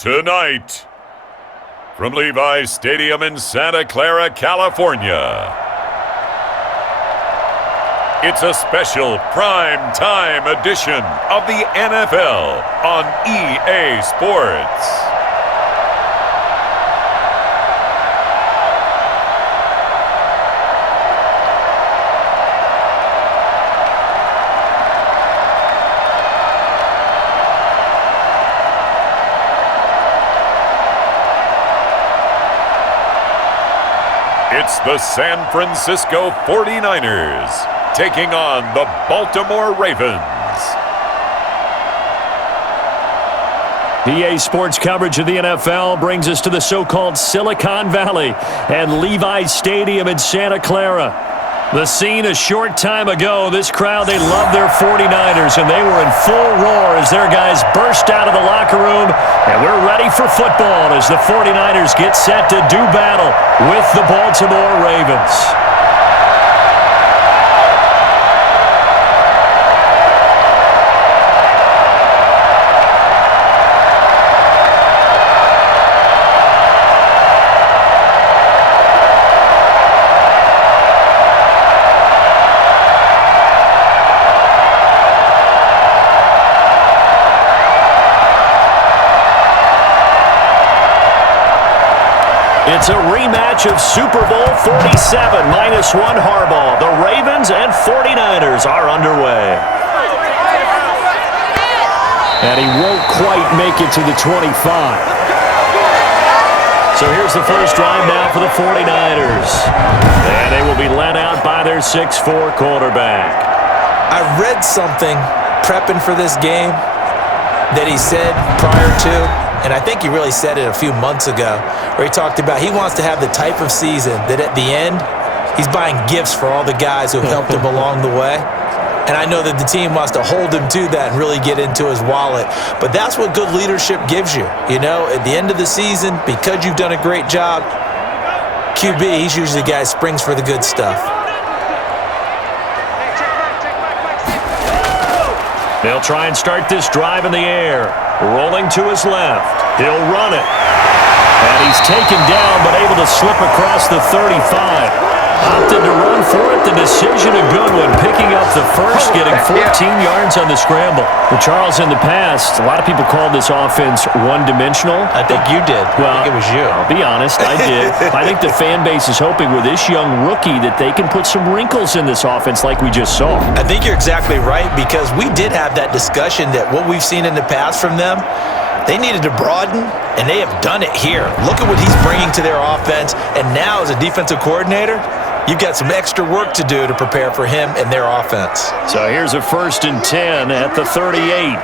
Tonight, from Levi's Stadium in Santa Clara, California, it's a special prime time edition of the NFL on EA Sports. It's the San Francisco 49ers taking on the Baltimore Ravens. EA Sports coverage of the NFL brings us to the so-called Silicon Valley and Levi's Stadium in Santa Clara. The scene a short time ago, this crowd, they love their 49ers, and they were in full roar as their guys burst out of the locker room, and we're ready for football as the 49ers get set to do battle with the Baltimore Ravens. It's a rematch of Super Bowl 47, -1 Harbaugh. The Ravens and 49ers are underway. And he won't quite make it to the 25. So here's the first drive now for the 49ers. And they will be led out by their 6'4" quarterback. I read something prepping for this game that he said prior to, and I think he really said it a few months ago, where he talked about he wants to have the type of season that at the end, he's buying gifts for all the guys who have helped him along the way. And I know that the team wants to hold him to that and really get into his wallet. But that's what good leadership gives you. You know, at the end of the season, because you've done a great job, QB, he's usually the guy who springs for the good stuff. They'll try and start this drive in the air. Rolling to his left. He'll run it. And he's taken down, but able to slip across the 35. Opted to run for it. The decision a good one. Picking up the first, getting 14 yards on the scramble. Well, Charles, in the past, a lot of people called this offense one-dimensional. I think you did. Well, I think it was you. I'll be honest, I did. I think the fan base is hoping with this young rookie that they can put some wrinkles in this offense like we just saw. I think you're exactly right, because we did have that discussion that what we've seen in the past from them, they needed to broaden, and they have done it here. Look at what he's bringing to their offense, and now as a defensive coordinator, you've got some extra work to do to prepare for him and their offense. So here's a 1st and 10 at the 38.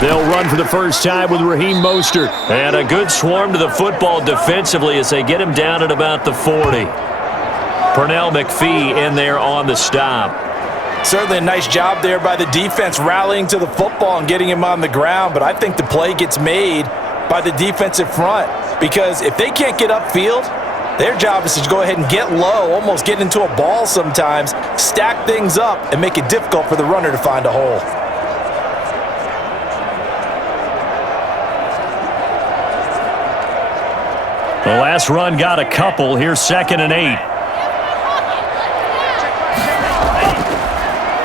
They'll run for the first time with Raheem Mostert. And a good swarm to the football defensively as they get him down at about the 40. Pernell McPhee in there on the stop. Certainly a nice job there by the defense rallying to the football and getting him on the ground, but I think the play gets made by the defensive front, because if they can't get upfield, their job is to go ahead and get low, almost get into a ball sometimes, stack things up, and make it difficult for the runner to find a hole. The last run got a couple. Here's 2nd and 8.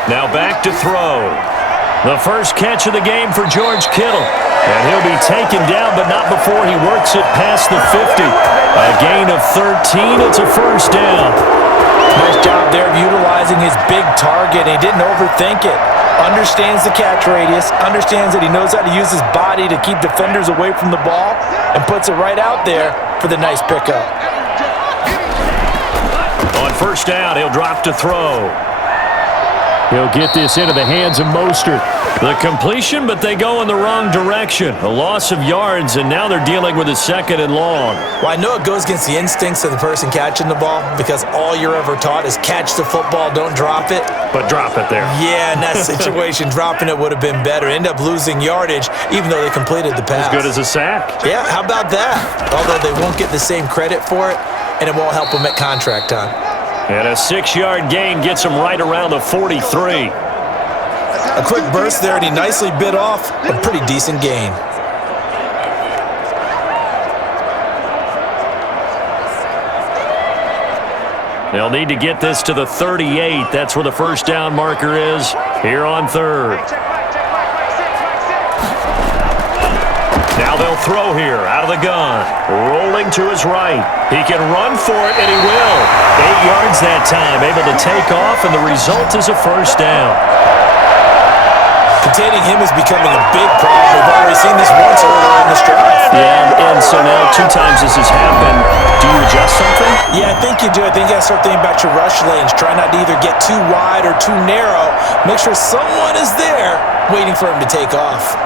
Now back to throw. The first catch of the game for George Kittle. And he'll be taken down, but not before he works it past the 50. A gain of 13. It's a first down. Nice job there of utilizing his big target. He didn't overthink it. Understands the catch radius. Understands that he knows how to use his body to keep defenders away from the ball. And puts it right out there for the nice pickup. On first down, he'll drop to throw. He'll get this into the hands of Mostert. The completion, but they go in the wrong direction. A loss of yards, and now they're dealing with a 2nd and long. Well, I know it goes against the instincts of the person catching the ball, because all you're ever taught is catch the football, don't drop it. But drop it there. Yeah, in that situation, dropping it would have been better. End up losing yardage, even though they completed the pass. As good as a sack. Yeah, how about that? Although they won't get the same credit for it, and it won't help them at contract time. And a 6-yard gain gets him right around the 43. A quick burst there, and he nicely bit off a pretty decent gain. They'll need to get this to the 38. That's where the first down marker is here on third. Now they'll throw here out of the gun. Rolling to his right. He can run for it, and he will. 8 yards that time, able to take off, and the result is a first down. Containing him is becoming a big problem. We've already seen this once earlier in this drive. Yeah, and so now 2 times this has happened. Do you adjust something? Yeah, I think you do. I think you got to start thinking about your rush lanes. Try not to either get too wide or too narrow. Make sure someone is there waiting for him to take off.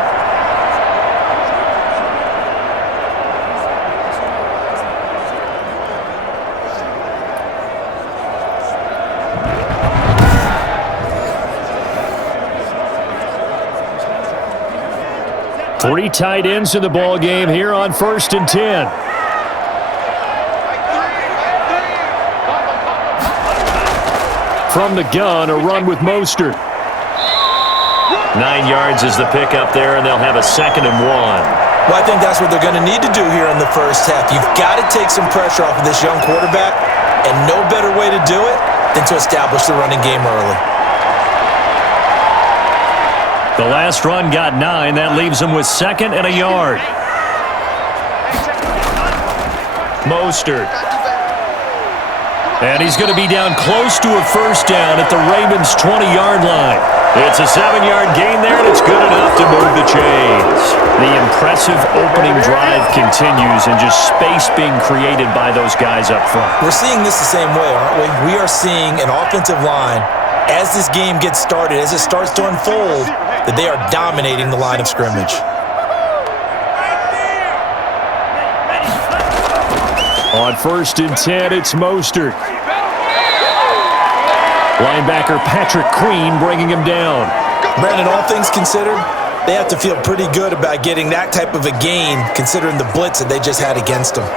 Three tight ends in the ball game here on 1st and 10. From the gun, a run with Mostert. 9 yards is the pickup there, and they'll have a 2nd and 1. Well, I think that's what they're going to need to do here in the first half. You've got to take some pressure off of this young quarterback, and no better way to do it than to establish the running game early. The last run got 9. That leaves him with 2nd and a yard. Mostert. And he's going to be down close to a first down at the Ravens' 20-yard line. It's a 7-yard gain there, and it's good enough to move the chains. The impressive opening drive continues, and just space being created by those guys up front. We're seeing this the same way, aren't we? We are seeing an offensive line, as this game gets started, as it starts to unfold, that they are dominating the line of scrimmage. On 1st and 10, it's Mostert. Linebacker Patrick Queen bringing him down. Brandon, all things considered, they have to feel pretty good about getting that type of a gain, considering the blitz that they just had against them.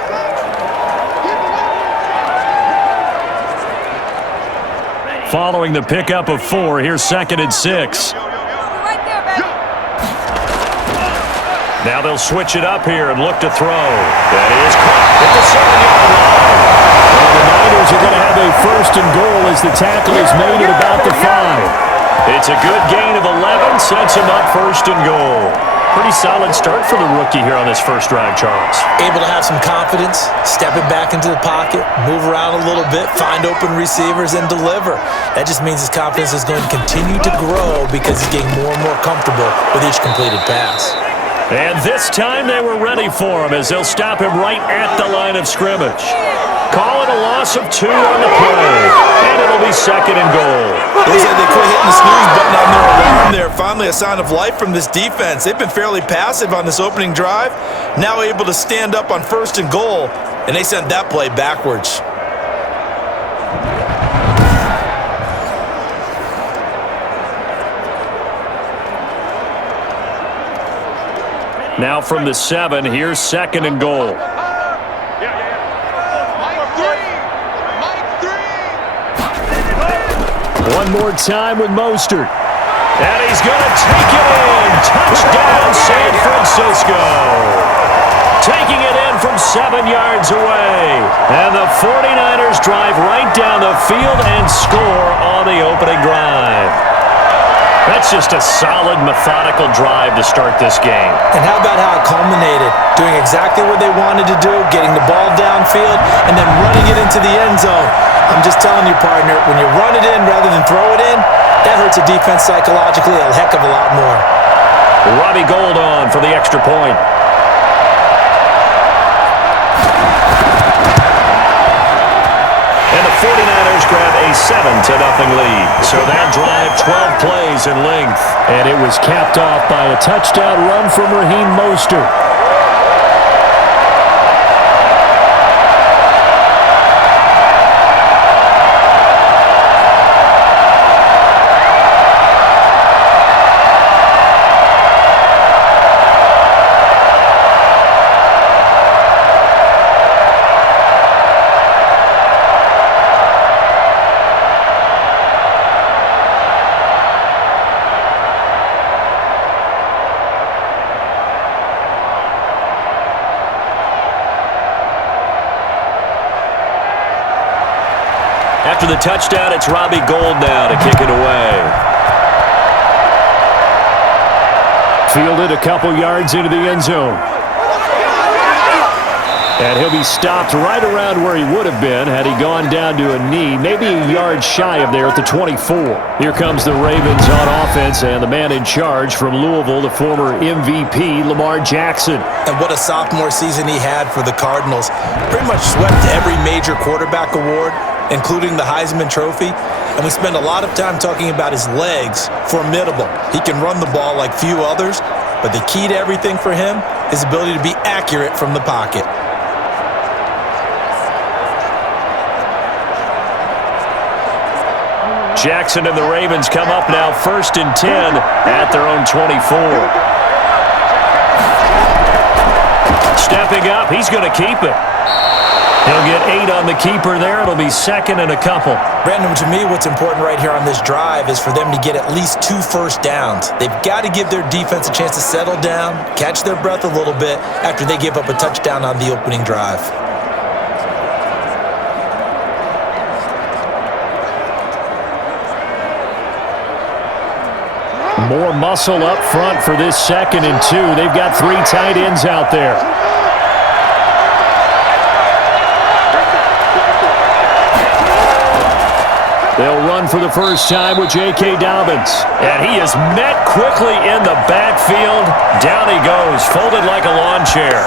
Following the pickup of 4, here's 2nd and 6. Now they'll switch it up here and look to throw. That is caught at the 7-yard line. And the Niners are going to have a 1st and goal as the tackle is made at about the 5. It's a good gain of 11, sets him up 1st and goal. Pretty solid start for the rookie here on this first drive, Charles. Able to have some confidence, stepping back into the pocket, move around a little bit, find open receivers, and deliver. That just means his confidence is going to continue to grow because he's getting more and more comfortable with each completed pass. And this time they were ready for him as they'll stop him right at the line of scrimmage. Call it a loss of 2 on the play, and it'll be 2nd and goal. Looks like they quit hitting the snooze button on their alarm there. Finally a sign of life from this defense. They've been fairly passive on this opening drive. Now able to stand up on 1st and goal, and they sent that play backwards. Now from the 7, here's 2nd and goal. One more time with Mostert. And he's going to take it in. Touchdown, San Francisco. Taking it in from 7 yards away. And the 49ers drive right down the field and score on the opening drive. That's just a solid, methodical drive to start this game. And how about how it culminated? Doing exactly what they wanted to do, getting the ball downfield, and then running it into the end zone. I'm just telling you, partner, when you run it in rather than throw it in, that hurts a defense psychologically a heck of a lot more. Robbie Gould on for the extra point. And the 49ers grab a 7-0 lead. So that drive, 12 plays in length. And it was capped off by a touchdown run from Raheem Mostert. touchdown. It's Robbie Gould now to kick it away. Fielded a couple yards into the end zone. And he'll be stopped right around where he would have been had he gone down to a knee, maybe a yard shy of there at the 24. Here comes the Ravens on offense, and the man in charge from Louisville, the former MVP, Lamar Jackson. And what a sophomore season he had for the Cardinals. Pretty much swept every major quarterback award, including the Heisman Trophy. And we spend a lot of time talking about his legs. Formidable. He can run the ball like few others, but the key to everything for him is his ability to be accurate from the pocket. Jackson and the Ravens come up now 1st and 10 at their own 24. Stepping up, he's going to keep it. He'll get 8 on the keeper there. It'll be 2nd and a couple. Brandon, to me, what's important right here on this drive is for them to get at least 2 first downs. They've got to give their defense a chance to settle down, catch their breath a little bit after they give up a touchdown on the opening drive. More muscle up front for this 2nd and 2. They've got 3 tight ends out there. They'll run for the first time with J.K. Dobbins. And he is met quickly in the backfield. Down he goes, folded like a lawn chair.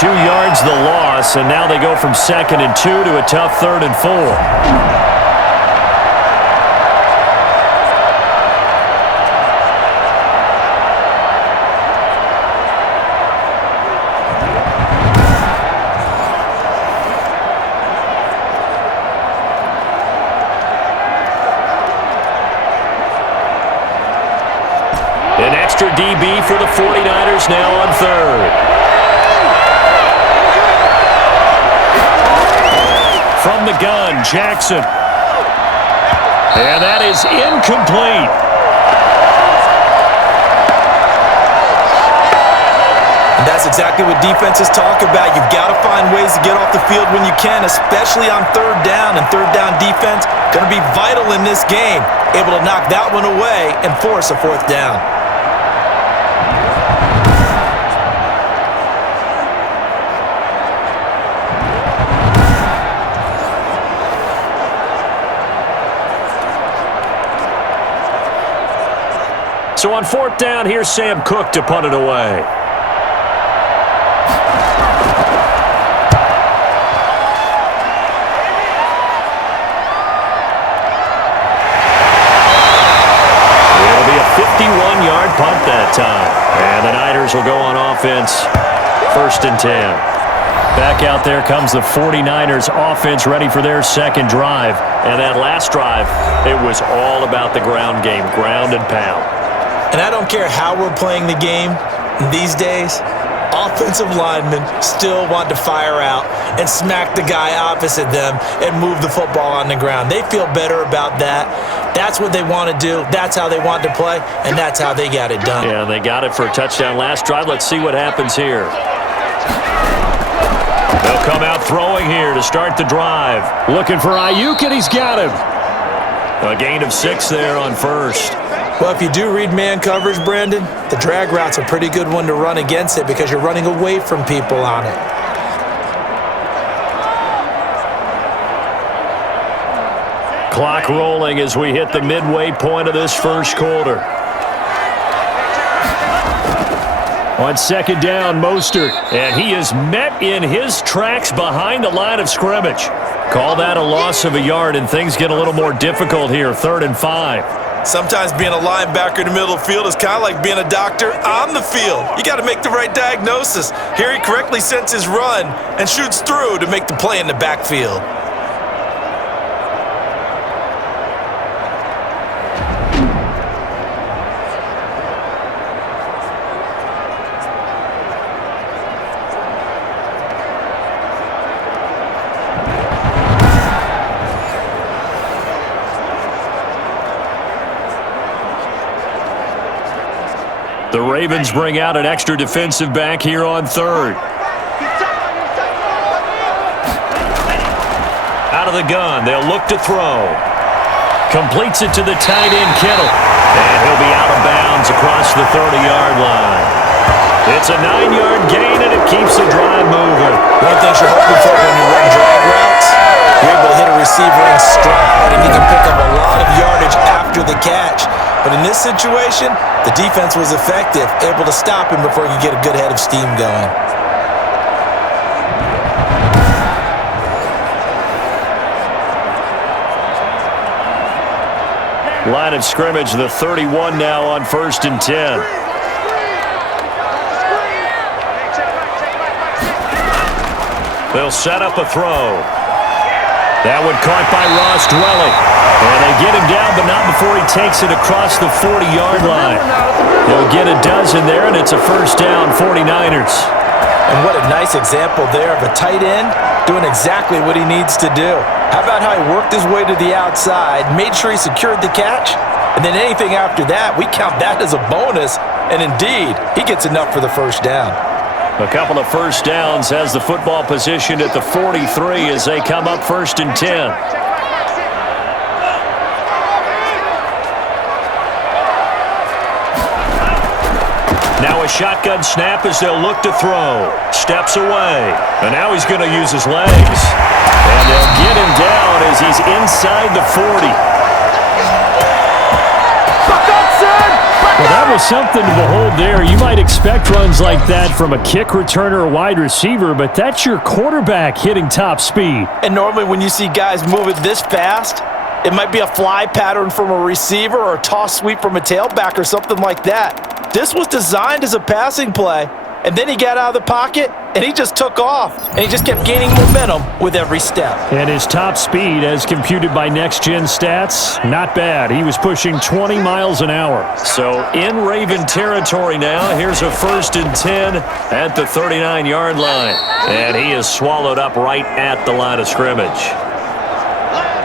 2 yards the loss, and now they go from 2nd and 2 to a tough 3rd and 4. An extra DB for the 49ers now on 3rd. From the gun, Jackson. And that is incomplete. And that's exactly what defenses talk about. You've got to find ways to get off the field when you can, especially on 3rd down. And 3rd down defense going to be vital in this game. Able to knock that one away and force a 4th down. So on 4th down, here's Sam Cook to punt it away. It'll be a 51-yard punt that time. And the Niners will go on offense 1st and 10. Back out there comes the 49ers offense ready for their 2nd drive. And that last drive, it was all about the ground game, ground and pound. And I don't care how we're playing the game these days, offensive linemen still want to fire out and smack the guy opposite them and move the football on the ground. They feel better about that. That's what they want to do. That's how they want to play, and that's how they got it done. Yeah, they got it for a touchdown last drive. Let's see what happens here. They'll come out throwing here to start the drive. Looking for Ayuk, and he's got him. A gain of 6 there on 1st. Well, if you do read man coverage, Brandon, the drag route's a pretty good one to run against it because you're running away from people on it. Clock rolling as we hit the midway point of this 1st quarter. On 2nd down, Mostert, and he is met in his tracks behind the line of scrimmage. Call that a loss of a yard, and things get a little more difficult here, 3rd and 5. Sometimes being a linebacker in the middle of the field is kind of like being a doctor on the field. You got to make the right diagnosis. Here he correctly sends his run and shoots through to make the play in the backfield. The Ravens bring out an extra defensive back here on 3rd. Out of the gun, they'll look to throw. Completes it to the tight end, Kittle. And he'll be out of bounds across the 30-yard line. It's a 9-yard gain, and it keeps the drive moving. One of the things you're hoping for when you run drag routes, you're able to hit a receiver in stride, and you can pick up a lot of yardage after the catch. But in this situation, the defense was effective, able to stop him before he could get a good head of steam going. Line of scrimmage, the 31 now on 1st and 10. They'll set up a throw. That one caught by Ross Dwelly. And they get him down, but not before he takes it across the 40-yard line. He'll get a dozen there, and it's a first down, 49ers. And what a nice example there of a tight end doing exactly what he needs to do. How about how he worked his way to the outside, made sure he secured the catch, and then anything after that, we count that as a bonus. And indeed, he gets enough for the first down. A couple of first downs has the football positioned at the 43 as they come up 1st and 10. Now a shotgun snap as they'll look to throw. Steps away. And now he's going to use his legs. And they'll get him down as he's inside the 40. Well, that was something to behold there. You might expect runs like that from a kick returner or wide receiver, but that's your quarterback hitting top speed. And normally when you see guys moving this fast, it might be a fly pattern from a receiver or a toss sweep from a tailback or something like that. This was designed as a passing play, and then he got out of the pocket, and he just took off, and he just kept gaining momentum with every step. And his top speed, as computed by Next Gen Stats, not bad. He was pushing 20 miles an hour. So in Raven territory now, here's a 1st and 10 at the 39-yard line. And he is swallowed up right at the line of scrimmage.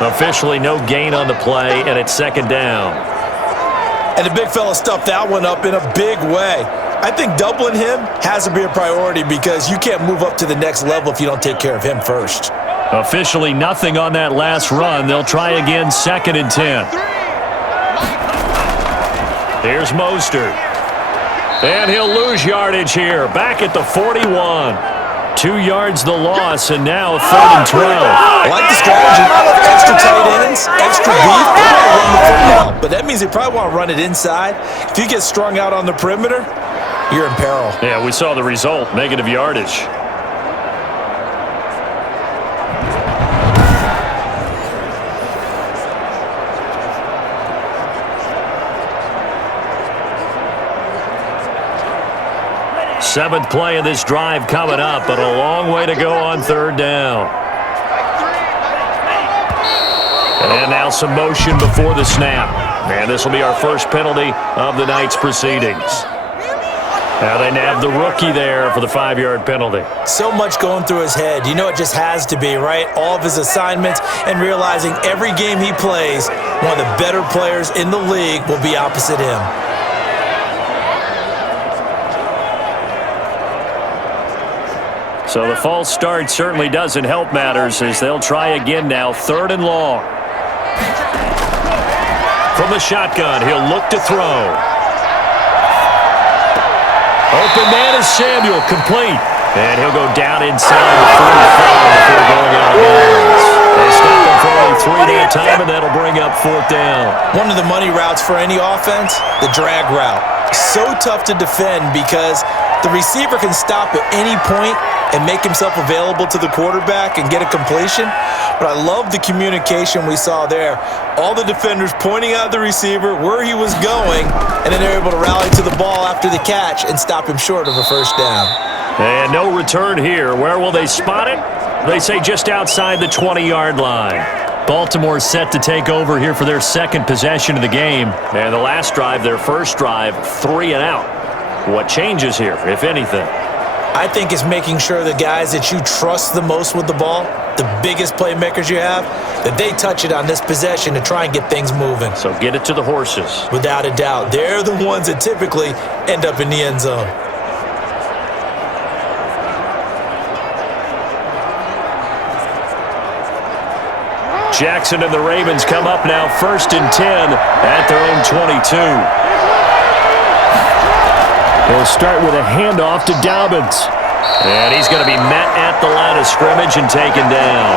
Officially no gain on the play, and it's 2nd down. And the big fella stuffed that one up in a big way. I think doubling him has to be a priority because you can't move up to the next level if you don't take care of him first. Officially nothing on that last run. They'll try again 2nd and 10. Here's Mostert. And he'll lose yardage here. Back at the 41. 2 yards the loss, and now 3rd and 12. I like the strategy. Extra tight ends, extra beef. They want to run the football, but that means they probably want to run it inside. If you get strung out on the perimeter, you're in peril. Yeah, we saw the result, negative yardage. Seventh play of this drive coming up, but a long way to go on 3rd down. And now some motion before the snap. And this will be our first penalty of the night's proceedings. Now they nab the rookie there for the 5-yard penalty. So much going through his head. You know it just has to be, right? All of his assignments and realizing every game he plays, one of the better players in the league will be opposite him. So the false start certainly doesn't help matters as they'll try again now, 3rd and long. From the shotgun, he'll look to throw. Open man is Samuel, complete. And he'll go down inside the 45 before going out of bounds. They stop him for only 3 that time, and that'll bring up 4th down. One of the money routes for any offense, the drag route. So tough to defend because the receiver can stop at any point and make himself available to the quarterback and get a completion. But I love the communication we saw there. All the defenders pointing out the receiver, where he was going, and then they're able to rally to the ball after the catch and stop him short of a first down. And no return here. Where will they spot it? They say just outside the 20-yard line. Baltimore set to take over here for their 2nd possession of the game. And the last drive, their first drive, 3 and out. What changes here, if anything? I think it's making sure the guys that you trust the most with the ball, the biggest playmakers you have, that they touch it on this possession to try and get things moving. So get it to the horses. Without a doubt. They're the ones that typically end up in the end zone. Jackson and the Ravens come up now 1st and 10 at their own 22. They'll start with a handoff to Dobbins. And he's going to be met at the line of scrimmage and taken down.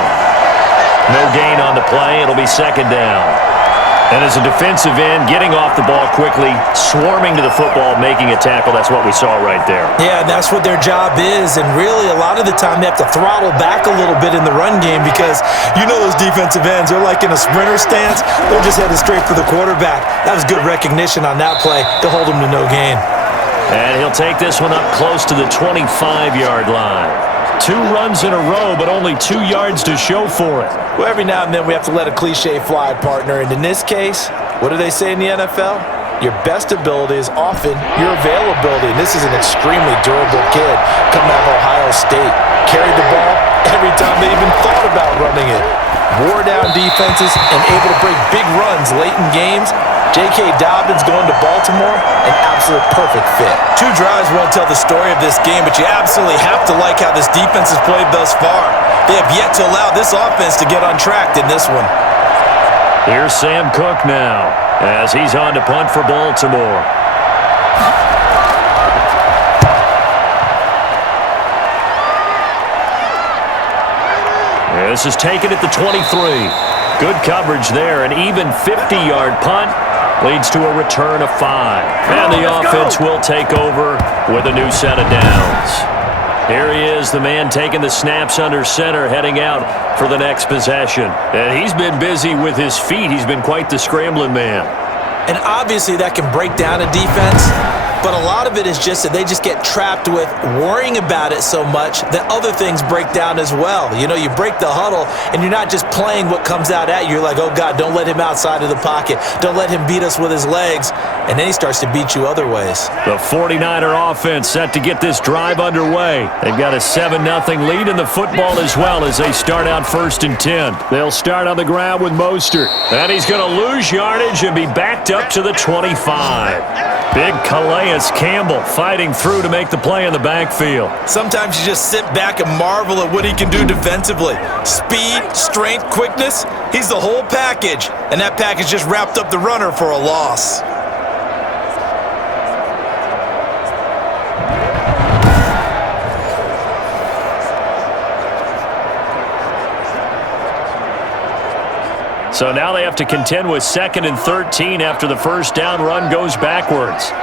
No gain on the play. It'll be 2nd down. And as a defensive end, getting off the ball quickly, swarming to the football, making a tackle, that's what we saw right there. Yeah, that's what their job is. And really, a lot of the time, they have to throttle back a little bit in the run game because you know those defensive ends, they're like in a sprinter stance. They're just headed straight for the quarterback. That was good recognition on that play to hold him to no gain. And he'll take this one up close to the 25-yard line. 2 runs in a row, but only 2 yards to show for it. Well, every now and then we have to let a cliche fly, partner. And in this case, what do they say in the NFL? Your best ability is often your availability. And this is an extremely durable kid coming out of Ohio State. Carried the ball every time they even thought about running it. Wore down defenses and able to break big runs late in games. J.K. Dobbins going to Baltimore, an absolute perfect fit. 2 drives won't tell the story of this game, but you absolutely have to like how this defense has played thus far. They have yet to allow this offense to get on track in this one. Here's Sam Cook now as he's on to punt for Baltimore. This is taken at the 23. Good coverage there. An even 50-yard punt leads to a return of 5. And the offense will take over with a new set of downs. Here he is, the man taking the snaps under center, heading out for the next possession. And he's been busy with his feet. He's been quite the scrambling man. And obviously that can break down a defense, but a lot of it is just that they just get trapped with worrying about it so much that other things break down as well. You know, you break the huddle, and you're not just playing what comes out at you. You're like, oh, God, don't let him outside of the pocket. Don't let him beat us with his legs. And then he starts to beat you other ways. The 49er offense set to get this drive underway. They've got a 7-0 lead in the football as well as they start out 1st and 10. They'll start on the ground with Mostert. And he's going to lose yardage and be backed up to the 25. Big Calais Campbell fighting through to make the play in the backfield. Sometimes you just sit back and marvel at what he can do defensively. Speed, strength, quickness, he's the whole package. And that package just wrapped up the runner for a loss. So now they have to contend with 2nd and 13 after the first down run goes backwards.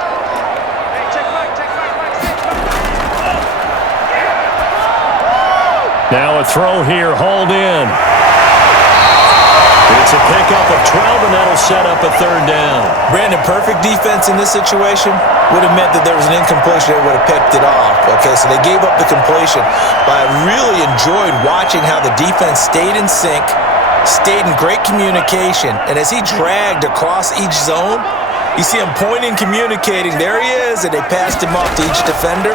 Now a throw here, hauled in. It's a pickup of 12, and that'll set up a 3rd down. Brandon, perfect defense in this situation would have meant that there was an incompletion. They would have picked it off. Okay, so they gave up the completion. But I really enjoyed watching how the defense stayed in sync, stayed in great communication, and as he dragged across each zone, you see him pointing, communicating. There he is, and they passed him off to each defender.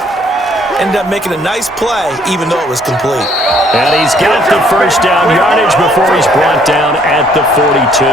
Ended up making a nice play, even though it was complete. And he's got the first down yardage before he's brought down at the 42.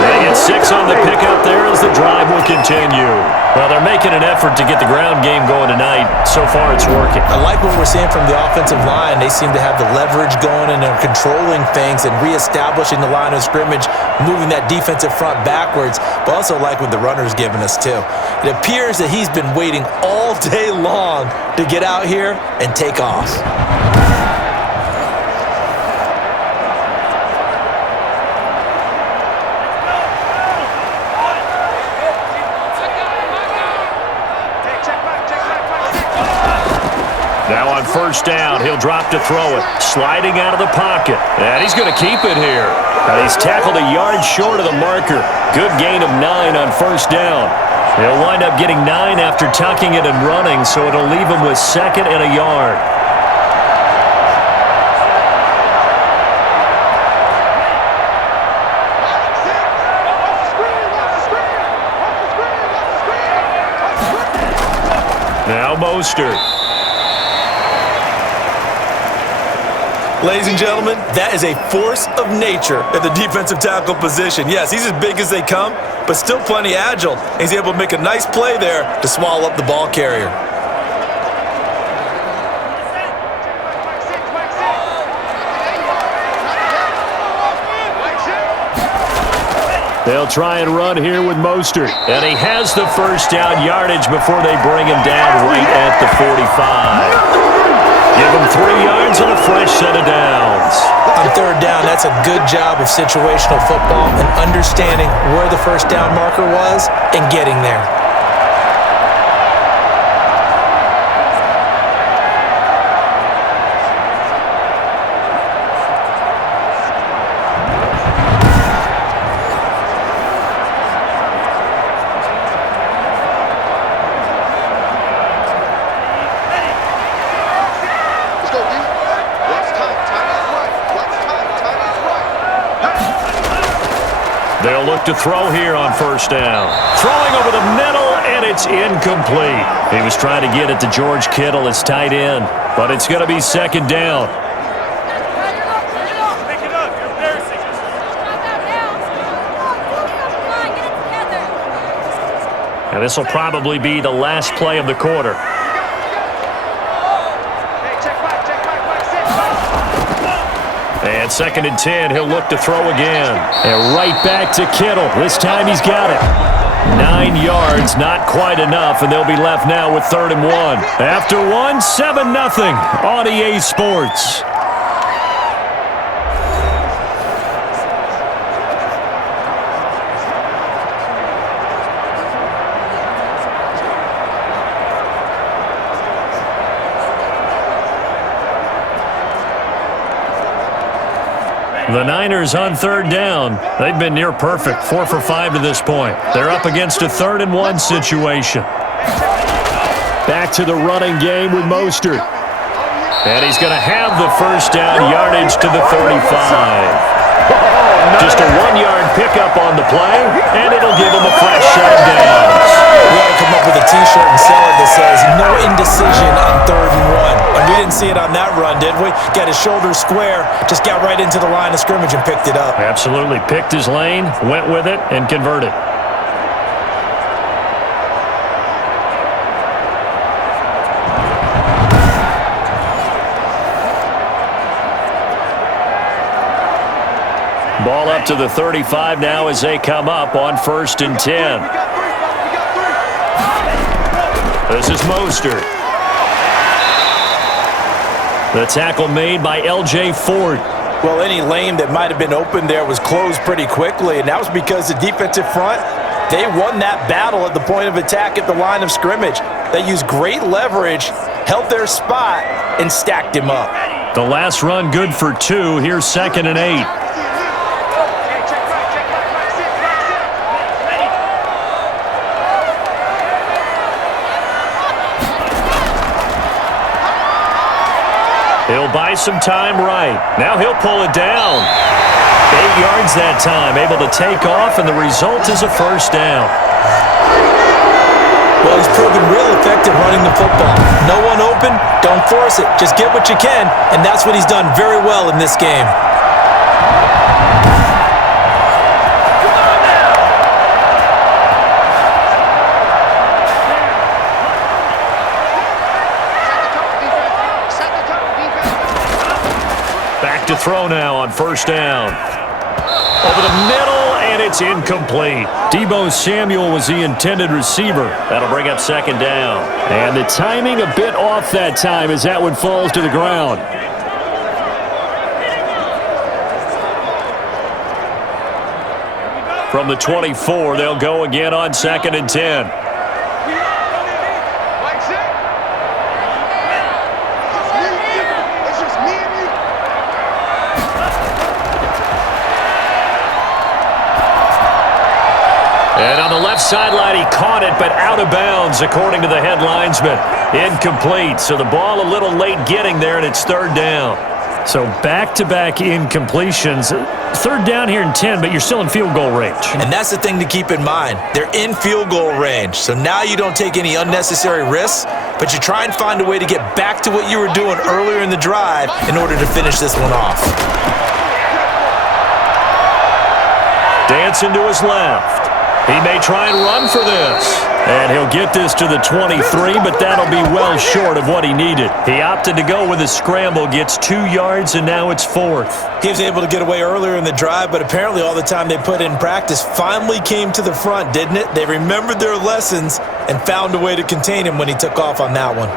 They get 6 on the pickup there as the drive will continue. Well, they're making an effort to get the ground game going tonight. So far, it's working. I like what we're seeing from the offensive line. They seem to have the leverage going, and they're controlling things and reestablishing the line of scrimmage, moving that defensive front backwards, but also like what the runner's giving us, too. It appears that he's been waiting all day long to get out here and take off. Now on first down, he'll drop to throw it. Sliding out of the pocket. And he's going to keep it here. And he's tackled a yard short of the marker. Good gain of 9 on first down. He'll wind up getting 9 after tucking it and running, so it'll leave him with 2nd and a yard. Now Mostert. Ladies and gentlemen, that is a force of nature at the defensive tackle position. Yes, he's as big as they come, but still plenty agile. He's able to make a nice play there to swallow up the ball carrier. They'll try and run here with Mostert. And he has the first down yardage before they bring him down right at the 45. Give him 3 yards and a fresh set of downs. On third down, that's a good job of situational football and understanding where the first down marker was and getting there. They'll look to throw here on first down. Throwing over the middle, and it's incomplete. He was trying to get it to George Kittle, his tight end, but it's going to be second down. And this will probably be the last play of the quarter. And second and 10, he'll look to throw again. And right back to Kittle. This time he's got it. 9 yards, not quite enough, and they'll be left now with 3rd and 1. After one, 7-0 on EA Sports. The Niners on third down. They've been near perfect, 4 for 5 to this point. They're up against a 3rd and 1 situation. Back to the running game with Mostert. And he's going to have the first down yardage to the 35. Just a 1-yard pickup on the play, and it'll give him a fresh set of downs. We ought to come up with a T-shirt and sell it that says, no indecision on 3rd and 1. And we didn't see it on that run, did we? Got his shoulders square, just got right into the line of scrimmage and picked it up. Absolutely. Picked his lane, went with it, and converted. Ball up to the 35 now as they come up on 1st and 10. This is Mostert. The tackle made by L.J. Ford. Well, any lane that might have been open there was closed pretty quickly, and that was because the defensive front, they won that battle at the point of attack at the line of scrimmage. They used great leverage, held their spot, and stacked him up. The last run good for 2. Here's 2nd and 8. He'll buy some time right. Now he'll pull it down. 8 yards that time, able to take off, and the result is a first down. Well, he's proven real effective running the football. No one open, don't force it. Just get what you can, and that's what he's done very well in this game. Back to throw now on first down. Over the middle, and it's incomplete. Deebo Samuel was the intended receiver. That'll bring up 2nd down. And the timing a bit off that time as that one falls to the ground. From the 24, they'll go again on 2nd and 10. And on the left sideline, he caught it, but out of bounds, according to the head linesman. Incomplete, so the ball a little late getting there, and it's 3rd down. So back-to-back incompletions. 3rd down here in 10, but you're still in field goal range. And that's the thing to keep in mind. They're in field goal range, so now you don't take any unnecessary risks, but you try and find a way to get back to what you were doing earlier in the drive in order to finish this one off. Dancing to his left. He may try and run for this. And he'll get this to the 23, but that'll be well short of what he needed. He opted to go with a scramble, gets 2 yards, and now it's 4th. He was able to get away earlier in the drive, but apparently all the time they put in practice finally came to the front, didn't it? They remembered their lessons and found a way to contain him when he took off on that one.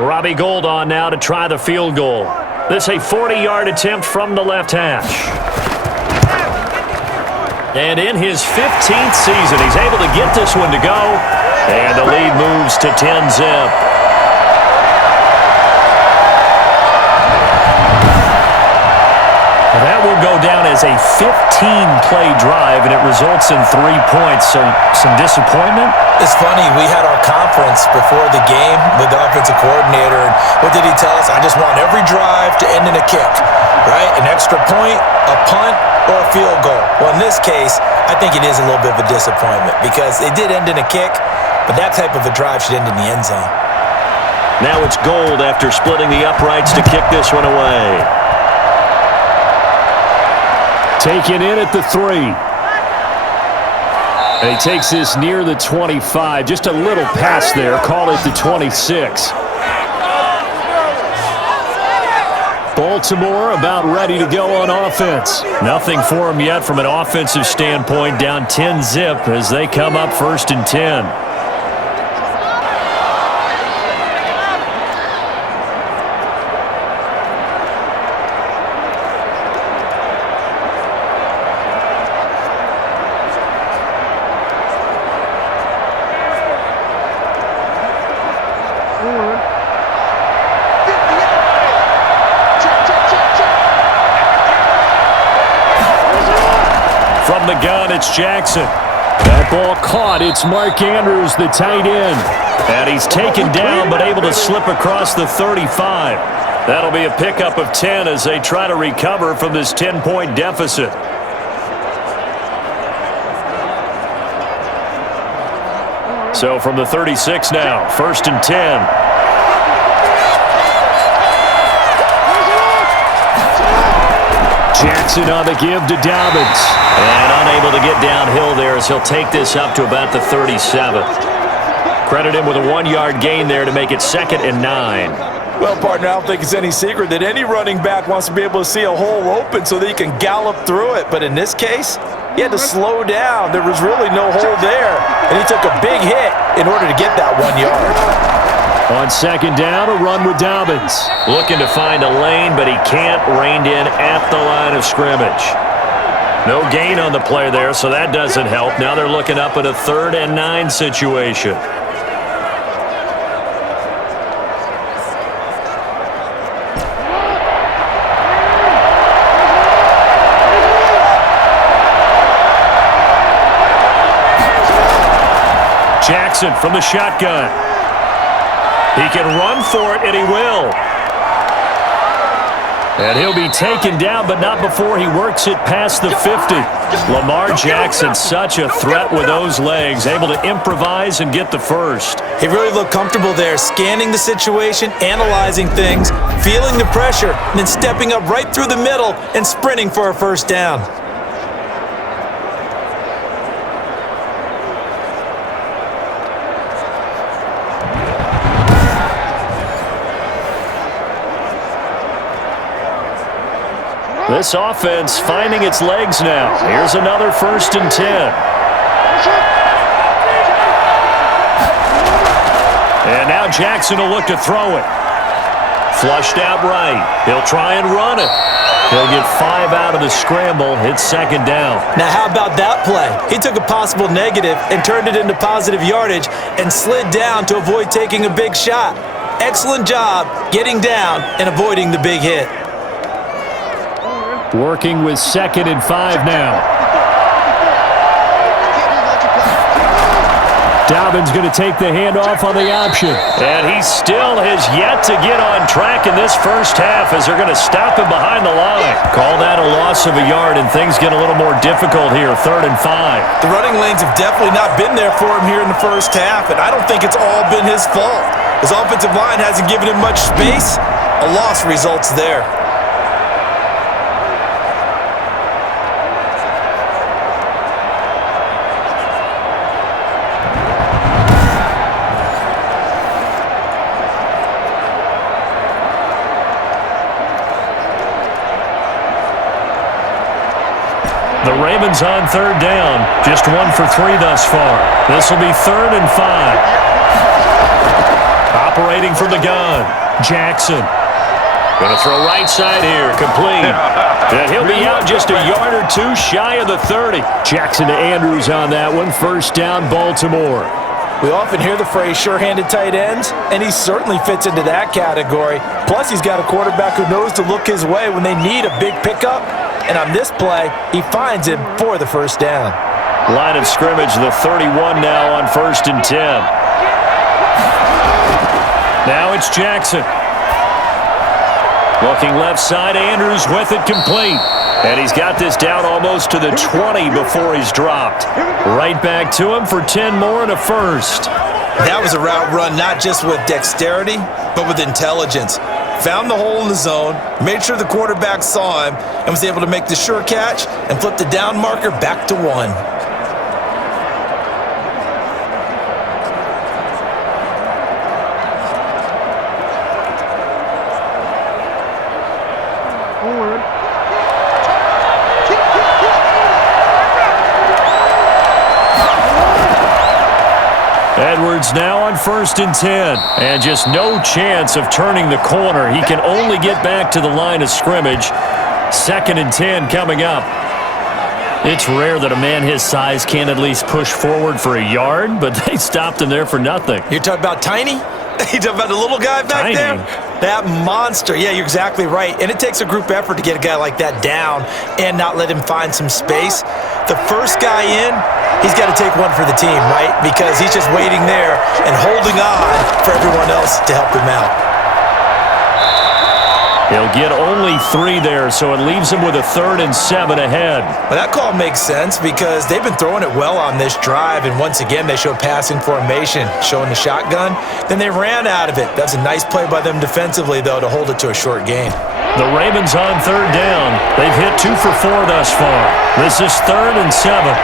Robbie Gould on now to try the field goal. This a 40-yard attempt from the left hash. And in his 15th season, he's able to get this one to go. And the lead moves to 10-zip. That will go down as a 15-play drive, and it results in 3 points. So some disappointment? It's funny, we had our conference before the game with the offensive coordinator, and what did he tell us? I just want every drive to end in a kick, right? An extra point, a punt, or a field goal. Well, in this case, I think it is a little bit of a disappointment because it did end in a kick, but that type of a drive should end in the end zone. Now it's Gould after splitting the uprights to kick this one away. Taken in at the 3. And he takes this near the 25. Just a little pass there. Call it the 26. Baltimore about ready to go on offense. Nothing for them yet from an offensive standpoint. Down 10-zip as they come up 1st and 10. From the gun, it's Jackson. That ball caught. It's Mark Andrews, the tight end. And he's taken down, but able to slip across the 35. That'll be a pickup of 10 as they try to recover from this 10-point deficit. So from the 36 now, 1st and 10. Jackson on the give to Dobbins. And unable to get downhill there as he'll take this up to about the 37. Credit him with a 1-yard gain there to make it 2nd and 9. Well, partner, I don't think it's any secret that any running back wants to be able to see a hole open so that he can gallop through it. But in this case, he had to slow down. There was really no hole there. And he took a big hit in order to get that 1 yard. On 2nd down, a run with Dobbins. Looking to find a lane, but he can't. Reined in at the line of scrimmage. No gain on the play there, so that doesn't help. Now they're looking up at a 3rd and 9 situation. Jackson from the shotgun. He can run for it, and he will. And he'll be taken down, but not before he works it past the 50. Lamar Jackson, such a threat with those legs, able to improvise and get the first. He really looked comfortable there, scanning the situation, analyzing things, feeling the pressure, and then stepping up right through the middle and sprinting for a first down. This offense finding its legs now. Here's another 1st and 10. And now Jackson will look to throw it. Flushed out right. He'll try and run it. He'll get 5 out of the scramble. It's 2nd down. Now how about that play? He took a possible negative and turned it into positive yardage and slid down to avoid taking a big shot. Excellent job getting down and avoiding the big hit. Working with 2nd and 5 now. Dobbins going to take the handoff on the option. And he still has yet to get on track in this first half as they're going to stop him behind the line. Call that a loss of a yard, and things get a little more difficult here, 3rd and 5. The running lanes have definitely not been there for him here in the first half, and I don't think it's all been his fault. His offensive line hasn't given him much space. A loss results there. The Ravens on 3rd down. Just 1 for 3 thus far. This will be 3rd and 5. Operating from the gun, Jackson. Going to throw right side here, complete. And he'll be out just a yard or two shy of the 30. Jackson to Andrews on that one. 1st down, Baltimore. We often hear the phrase sure-handed tight ends, and he certainly fits into that category. Plus, he's got a quarterback who knows to look his way when they need a big pickup. And on this play, he finds him for the 1st down. Line of scrimmage, the 31 now on 1st and 10. Now it's Jackson. Looking left side, Andrews with it complete. And he's got this down almost to the 20 before he's dropped. Right back to him for 10 more and a 1st. That was a route run not just with dexterity, but with intelligence. Found the hole in the zone, made sure the quarterback saw him, and was able to make the sure catch and flip the down marker back to 1. Edwards now on 1st and 10. And just no chance of turning the corner. He can only get back to the line of scrimmage. 2nd and 10 coming up. It's rare that a man his size can't at least push forward for a yard, but they stopped him there for nothing. You're talking about Tiny? You're talking about the little guy back there? That monster. Yeah, you're exactly right. And it takes a group effort to get a guy like that down and not let him find some space. The first guy in, he's got to take one for the team, right? Because he's just waiting there and holding on for everyone else to help him out. He'll get only 3 there, so it leaves him with a 3rd and 7 ahead. Well, that call makes sense because they've been throwing it well on this drive, and once again they show passing formation, showing the shotgun. Then they ran out of it. That's a nice play by them defensively, though, to hold it to a short gain. The Ravens on 3rd down. They've hit 2 for 4 thus far. This is 3rd and 7.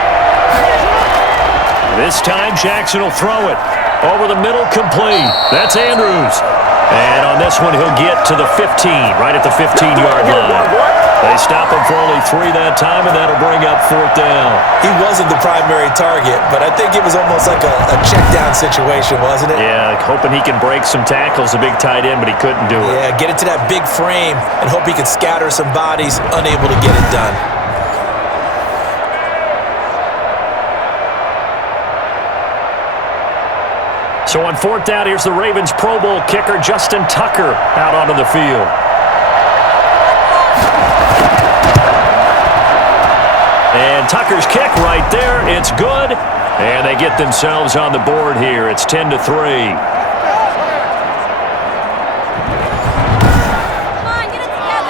This time Jackson will throw it. Over the middle, complete. That's Andrews. And on this one, he'll get to the 15, right at the 15-yard line. They stop him for only 3 that time, and that'll bring up 4th down. He wasn't the primary target, but I think it was almost like a check-down situation, wasn't it? Yeah, hoping he can break some tackles, a big tight end, but he couldn't do it. Yeah, get it to that big frame and hope he can scatter some bodies, unable to get it done. So on 4th down, here's the Ravens Pro Bowl kicker, Justin Tucker, out onto the field. And Tucker's kick right there. It's good. And they get themselves on the board here. It's 10-3.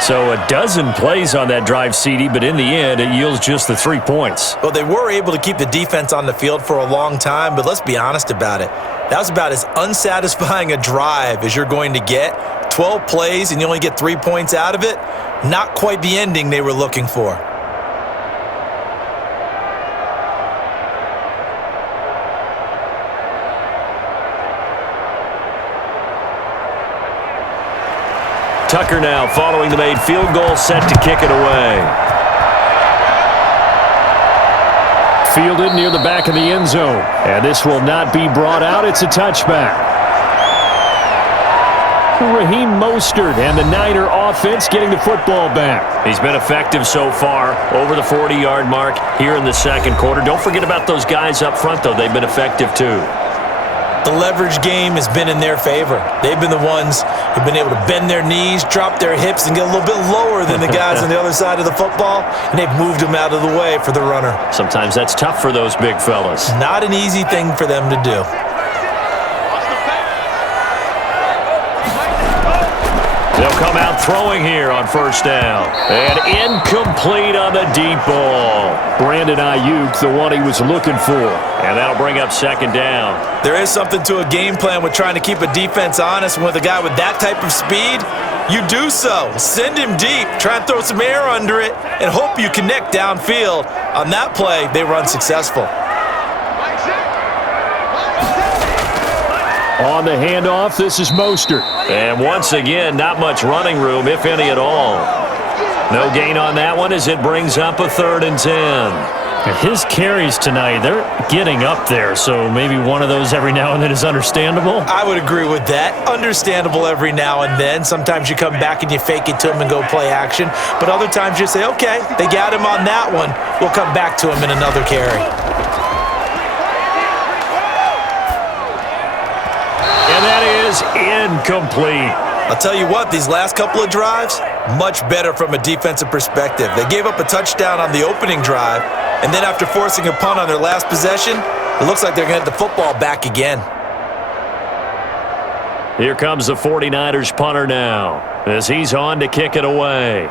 So a dozen plays on that drive, CD, but in the end, it yields just the 3 points. Well, they were able to keep the defense on the field for a long time, but let's be honest about it. That was about as unsatisfying a drive as you're going to get. 12 plays and you only get 3 points out of it. Not quite the ending they were looking for. Tucker now following the made field goal, set to kick it away. Fielded near the back of the end zone. And this will not be brought out. It's a touchback. Raheem Mostert and the Niner offense getting the football back. He's been effective so far, over the 40-yard mark here in the 2nd quarter. Don't forget about those guys up front, though. They've been effective, too. The leverage game has been in their favor. They've been the ones who've been able to bend their knees, drop their hips, and get a little bit lower than the guys on the other side of the football, and they've moved them out of the way for the runner. Sometimes that's tough for those big fellas. Not an easy thing for them to do. They'll come out throwing here on first down. And incomplete on the deep ball. Brandon Ayuk, the one he was looking for. And that'll bring up second down. There is something to a game plan with trying to keep a defense honest. With a guy with that type of speed, you do so. Send him deep. Try and throw some air under it and hope you connect downfield. On that play, they run successful. On the handoff, this is Mostert. And once again, not much running room, if any at all. No gain on that one as it brings up a 3rd and 10. His carries tonight, they're getting up there, so maybe one of those every now and then is understandable. I would agree with that. Understandable every now and then. Sometimes you come back and you fake it to him and go play action. But other times you say, okay, they got him on that one. We'll come back to him in another carry. And that is incomplete. I'll tell you what, these last couple of drives, much better from a defensive perspective. They gave up a touchdown on the opening drive, and then after forcing a punt on their last possession, it looks like they're going to get the football back again. Here comes the 49ers punter now as he's on to kick it away.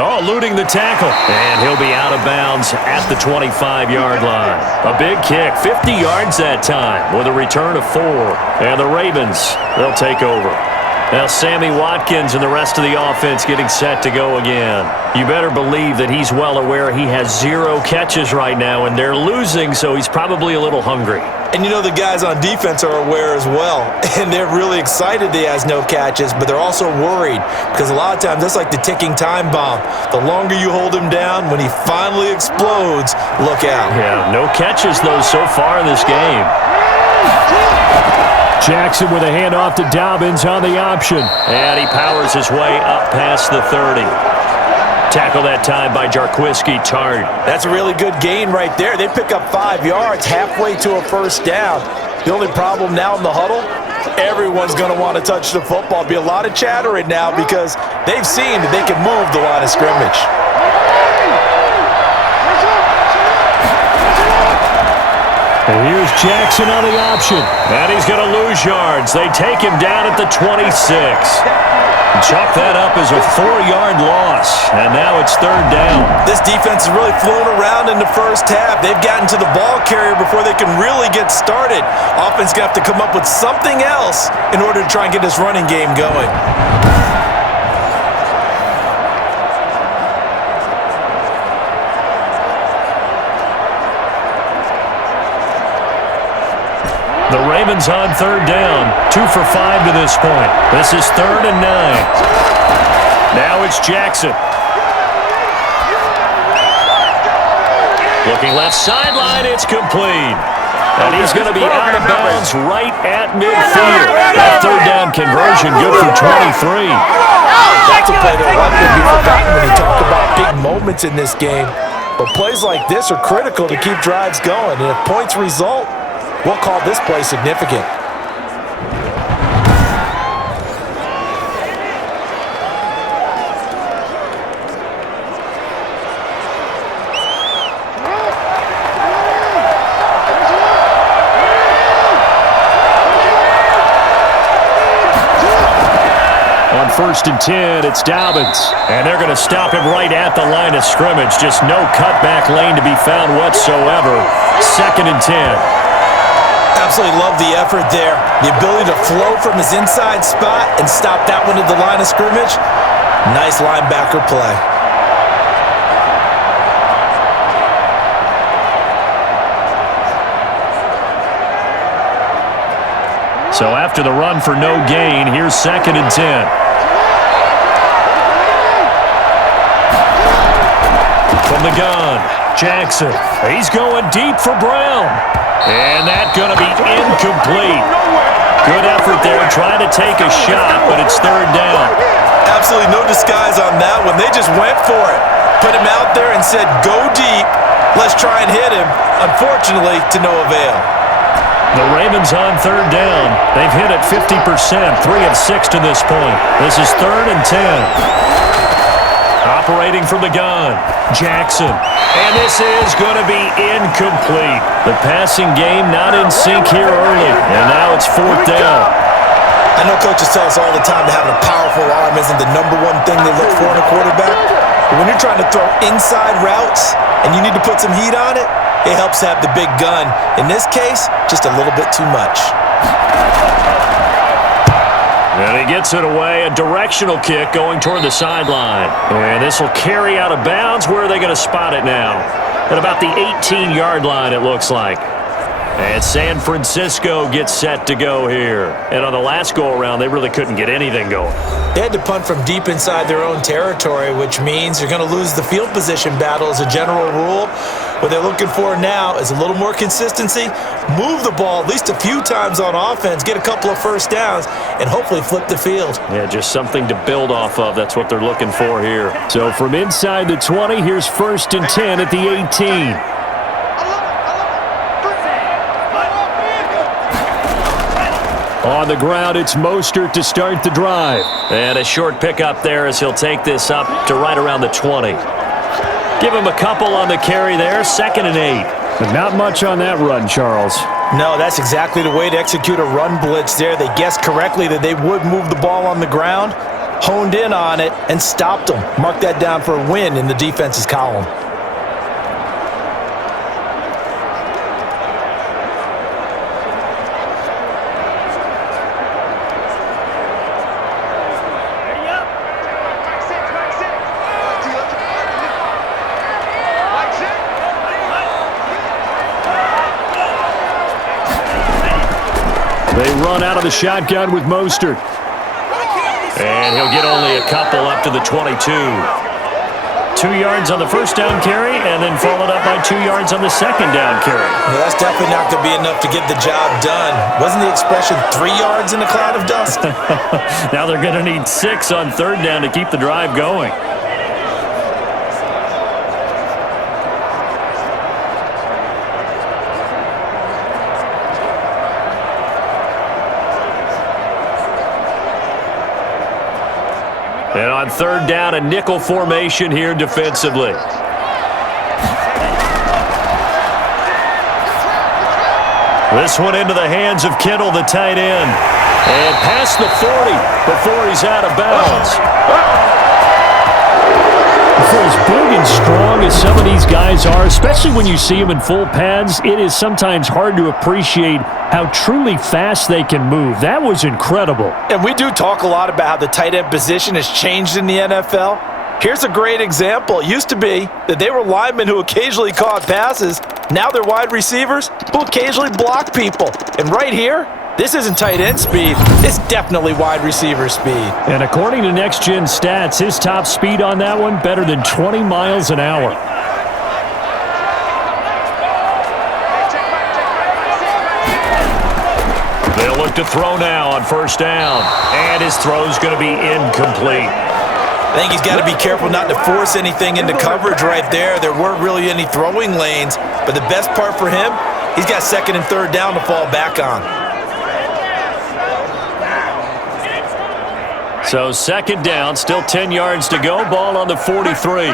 Oh, eluding the tackle. And he'll be out of bounds at the 25-yard line. A big kick, 50 yards that time with a return of 4. And the Ravens, they'll take over. Now Sammy Watkins and the rest of the offense getting set to go again. You better believe that he's well aware he has 0 catches right now, and they're losing, so he's probably a little hungry. And you know the guys on defense are aware as well, and they're really excited that he has no catches, but they're also worried because a lot of times that's like the ticking time bomb. The longer you hold him down, when he finally explodes, look out. Yeah, no catches, though, so far in this game. Jackson with a handoff to Dobbins on the option. And he powers his way up past the 30. Tackle that time by Jarquiski Tart. That's a really good gain right there. They pick up 5 yards halfway to a first down. The only problem now in the huddle, everyone's going to want to touch the football. Be a lot of chattering now because they've seen that they can move the line of scrimmage. And here's Jackson on the option. And he's going to lose yards. They take him down at the 26. Chalk that up as a 4-yard loss. And now it's 3rd down. This defense has really flown around in the first half. They've gotten to the ball carrier before they can really get started. Offense going to have to come up with something else in order to try and get this running game going. The Ravens on 3rd down. 2 for 5 to this point. This is 3rd and 9. Now it's Jackson. Looking left sideline, it's complete. And he's going to be out of bounds right at midfield. That 3rd down conversion good for 23. That's a play that won't be forgotten when you talk about big moments in this game. But plays like this are critical to keep drives going. And if points result, we'll call this play significant. On 1st and 10, it's Dobbins. And they're going to stop him right at the line of scrimmage. Just no cutback lane to be found whatsoever. 2nd and 10. Absolutely love the effort there. The ability to flow from his inside spot and stop that one at the line of scrimmage. Nice linebacker play. So after the run for no gain, here's 2nd and 10. From the gun, Jackson. He's going deep for Brown. And that's going to be incomplete. Good effort there trying to take a shot, but it's 3rd down. Absolutely no disguise on that one. They just went for it. Put him out there and said, go deep. Let's try and hit him. Unfortunately, to no avail. The Ravens on third down. They've hit it 50%, 3 of 6 to this point. This is 3rd and 10. Operating from the gun, Jackson. And this is going to be incomplete. The passing game not in sync here early. And now it's 4th down. I know coaches tell us all the time that having a powerful arm isn't the #1 thing they look for in a quarterback. But when you're trying to throw inside routes and you need to put some heat on it, it helps to have the big gun. In this case, just a little bit too much. And he gets it away, a directional kick going toward the sideline. And this will carry out of bounds. Where are they going to spot it now? At about the 18-yard line, it looks like. And San Francisco gets set to go here. And on the last go-around, they really couldn't get anything going. They had to punt from deep inside their own territory, which means you're going to lose the field position battle as a general rule. What they're looking for now is a little more consistency, move the ball at least a few times on offense, get a couple of first downs, and hopefully flip the field. Yeah, just something to build off of. That's what they're looking for here. So from inside the 20, here's 1st and 10 at the 18. On the ground, it's Mostert to start the drive. And a short pickup there as he'll take this up to right around the 20. Give him a couple on the carry there, 2nd and 8. But not much on that run, Charles. No, that's exactly the way to execute a run blitz there. They guessed correctly that they would move the ball on the ground, honed in on it, and stopped them. Mark that down for a win in the defense's column. They run out of the shotgun with Mostert. And he'll get only a couple up to the 22. 2 yards on the first down carry, and then followed up by 2 yards on the second down carry. Well, that's definitely not going to be enough to get the job done. Wasn't the expression 3 yards in a cloud of dust? Now they're going to need 6 on third down to keep the drive going. And on third down, a nickel formation here defensively. This one into the hands of Kittle, the tight end. And past the 40 before he's out of bounds. For as big and strong as some of these guys are, especially when you see them in full pads, it is sometimes hard to appreciate how truly fast they can move. That was incredible. And we do talk a lot about how the tight end position has changed in the NFL. Here's a great example. It used to be that they were linemen who occasionally caught passes. Now they're wide receivers who occasionally block people. And right here, this isn't tight end speed. It's definitely wide receiver speed. And according to Next Gen Stats, his top speed on that one, better than 20 miles an hour. They'll look to throw now on first down. And his throw's going to be incomplete. I think he's got to be careful not to force anything into coverage right there. There weren't really any throwing lanes. But the best part for him, he's got 2nd and 3rd down to fall back on. So 2nd down, still 10 yards to go. Ball on the 43.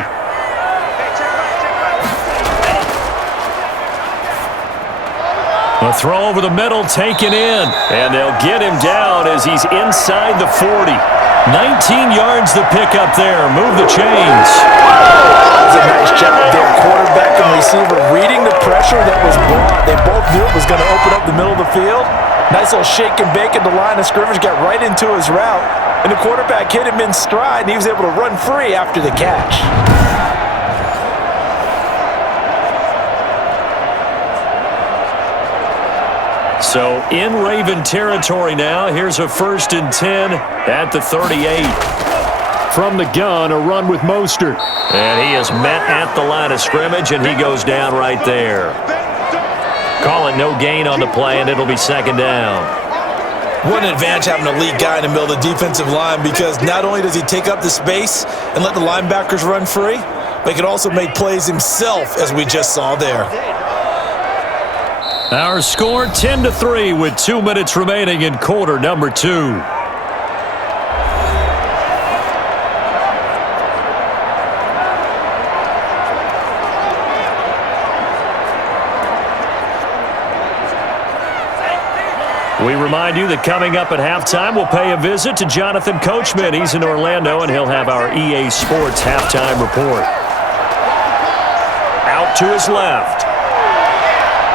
A throw over the middle taken in. And they'll get him down as he's inside the 40. 19 yards the pickup there. Move the chains. That was a nice job there. Quarterback and receiver reading the pressure that was brought. They both knew it was going to open up the middle of the field. Nice little shake and bake at the line of scrimmage. Got right into his route. And the quarterback hit him in stride, and he was able to run free after the catch. So in Raven territory now. Here's a 1st and 10 at the 38. From the gun, a run with Mostert. And he is met at the line of scrimmage, and he goes down right there. Call it no gain on the play, and it'll be 2nd down. What an advantage having an elite guy in the middle of the defensive line, because not only does he take up the space and let the linebackers run free, but he can also make plays himself, as we just saw there. Our score 10-3 with 2 minutes remaining in quarter number 2. We remind you that coming up at halftime, we'll pay a visit to Jonathan Coachman. He's in Orlando, and he'll have our EA Sports halftime report. Out to his left.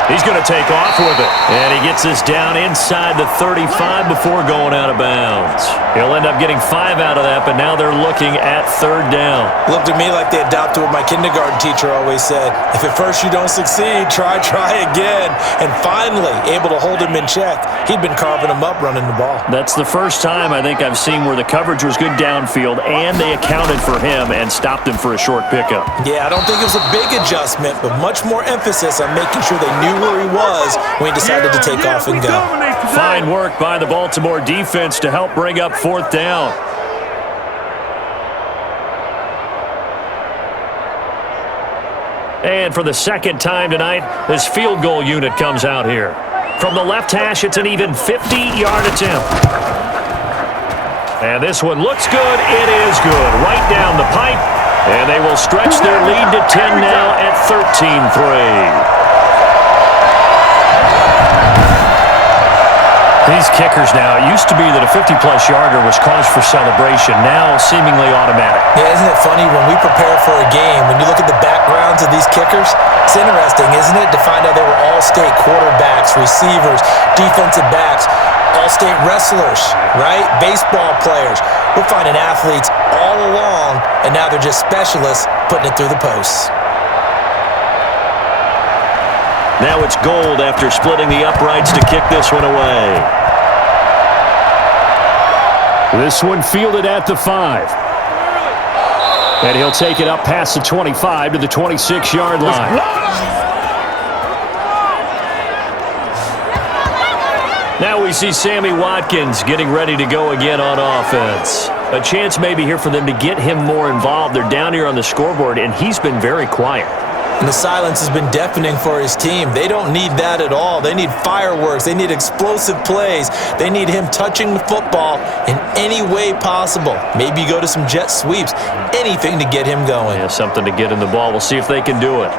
He's going to take off with it. And he gets us down inside the 35 before going out of bounds. He'll end up getting 5 out of that, but now they're looking at 3rd down. Looked to me like they adopted what my kindergarten teacher always said. If at first you don't succeed, try again. And finally, able to hold him in check. He'd been carving him up running the ball. That's the first time I think I've seen where the coverage was good downfield, and they accounted for him and stopped him for a short pickup. Yeah, I don't think it was a big adjustment, but much more emphasis on making sure they knew where he was when he decided to take off and go. Fine work by the Baltimore defense to help bring up 4th down. And for the second time tonight, this field goal unit comes out here. From the left hash, it's an even 50-yard attempt. And this one looks good. It is good. Right down the pipe. And they will stretch their lead to 10 now at 13-3. These kickers now, it used to be that a 50-plus yarder was cause for celebration, now seemingly automatic. Yeah, isn't it funny when we prepare for a game, when you look at the backgrounds of these kickers, it's interesting, isn't it, to find out they were all-state quarterbacks, receivers, defensive backs, all-state wrestlers, right? Baseball players. We're finding athletes all along, and now they're just specialists putting it through the posts. Now it's Gold after splitting the uprights to kick this one away. This one fielded at the 5. And he'll take it up past the 25 to the 26-yard line. Now we see Sammy Watkins getting ready to go again on offense. A chance maybe here for them to get him more involved. They're down here on the scoreboard, and he's been very quiet. And the silence has been deafening for his team. They don't need that at all. They need fireworks. They need explosive plays. They need him touching the football in any way possible. Maybe go to some jet sweeps. Anything to get him going. Yeah, something to get in the ball. We'll see if they can do it.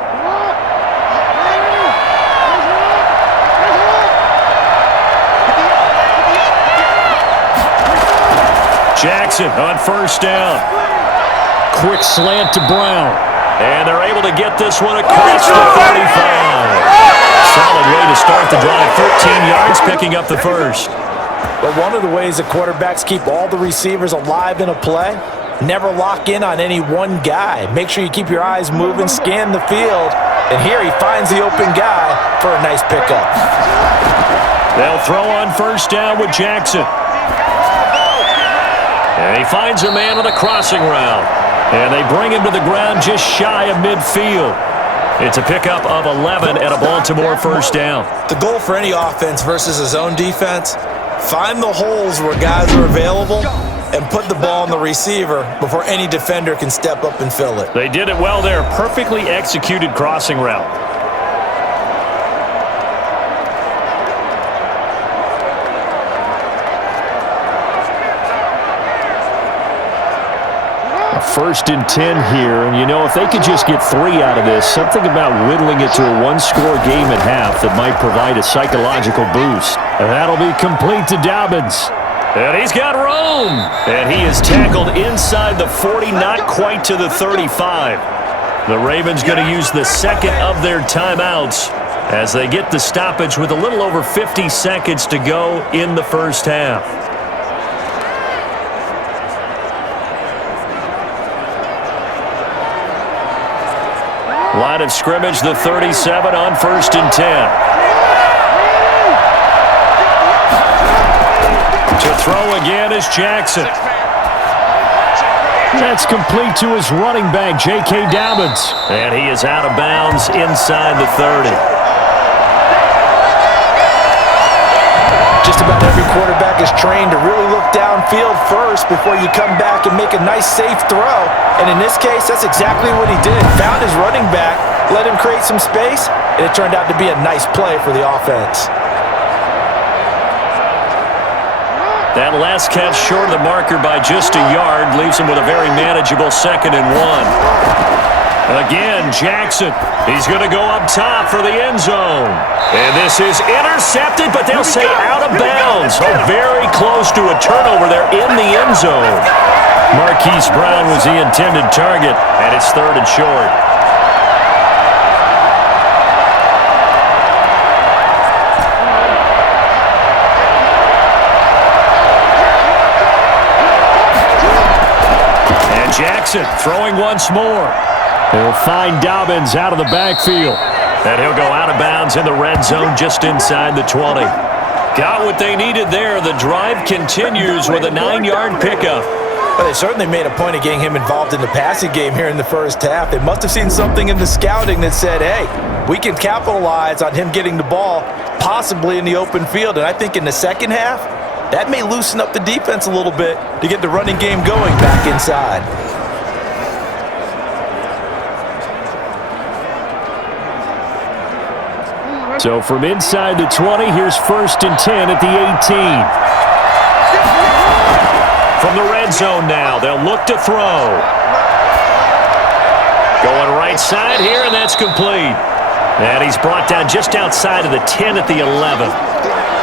Jackson on 1st down. Quick slant to Brown. And they're able to get this one across the 35. Solid way to start the drive. 13 yards, picking up the 1st. But one of the ways that quarterbacks keep all the receivers alive in a play, never lock in on any one guy. Make sure you keep your eyes moving, scan the field, and here he finds the open guy for a nice pickup. They'll throw on 1st down with Jackson. And he finds a man on the crossing route. And they bring him to the ground just shy of midfield. It's a pickup of 11 at a Baltimore 1st down. The goal for any offense versus a zone defense, find the holes where guys are available and put the ball on the receiver before any defender can step up and fill it. They did it well there. Perfectly executed crossing route. First and 10 here, and you know, if they could just get 3 out of this, something about whittling it to a one-score game at half that might provide a psychological boost. And that'll be complete to Dobbins. And he's got room. And he is tackled inside the 40, not quite to the 35. The Ravens going to use the second of their timeouts as they get the stoppage with a little over 50 seconds to go in the first half. Line of scrimmage, the 37 on 1st and 10. To throw again is Jackson. That's complete to his running back, J.K. Dobbins. And he is out of bounds inside the 30. Just about every quarterback is trained to really look downfield first before you come back and make a nice, safe throw. And in this case, that's exactly what he did. Found his running back, let him create some space, and it turned out to be a nice play for the offense. That last catch short of the marker by just a yard leaves him with a very manageable 2nd and 1. Again, Jackson. He's going to go up top for the end zone. And this is intercepted, but they'll say out of bounds. Oh, very close to a turnover there in the end zone. Marquise Brown was the intended target, and it's 3rd and short. Jackson throwing once more. He'll find Dobbins out of the backfield. And he'll go out of bounds in the red zone just inside the 20. Got what they needed there. The drive continues with a 9-yard pickup. Well, they certainly made a point of getting him involved in the passing game here in the first half. They must have seen something in the scouting that said, hey, we can capitalize on him getting the ball possibly in the open field. And I think in the second half, that may loosen up the defense a little bit to get the running game going back inside. So from inside the 20, here's 1st and 10 at the 18. From the red zone now, they'll look to throw. Going right side here, and that's complete. And he's brought down just outside of the 10 at the 11.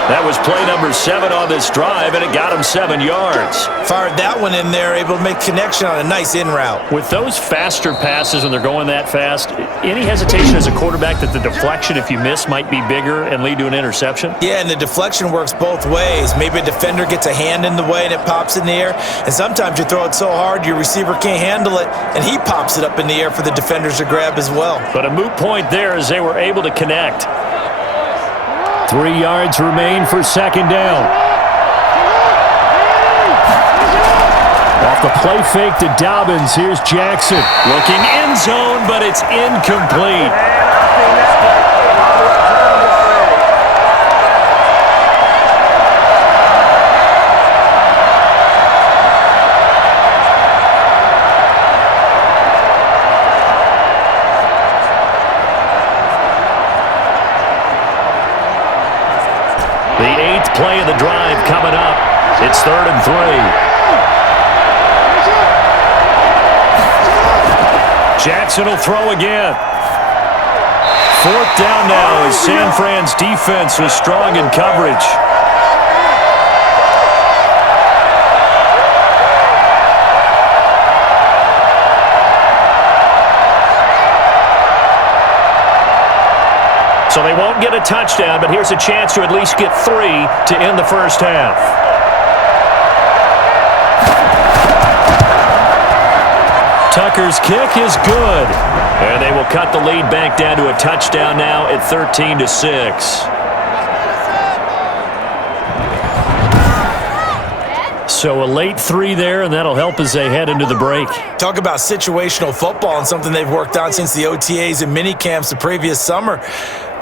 That was play number 7 on this drive, and it got him 7 yards. Fired that one in there, able to make connection on a nice in route. With those faster passes when they're going that fast, any hesitation as a quarterback that the deflection, if you miss, might be bigger and lead to an interception? Yeah, and the deflection works both ways. Maybe a defender gets a hand in the way and it pops in the air, and sometimes you throw it so hard your receiver can't handle it, and he pops it up in the air for the defenders to grab as well. But a moot point there as they were able to connect. 3 yards remain for 2nd down. Off the play fake to Dobbins, here's Jackson. Looking end zone, but it's incomplete. Play of the drive coming up. It's 3rd and 3. Jackson will throw again. 4th down now as San Fran's defense was strong in coverage. So they won't get a touchdown, but here's a chance to at least get 3 to end the first half. Tucker's kick is good. And they will cut the lead back down to a touchdown now at 13-6. So a late 3 there, and that'll help as they head into the break. Talk about situational football and something they've worked on since the OTAs and mini camps the previous summer.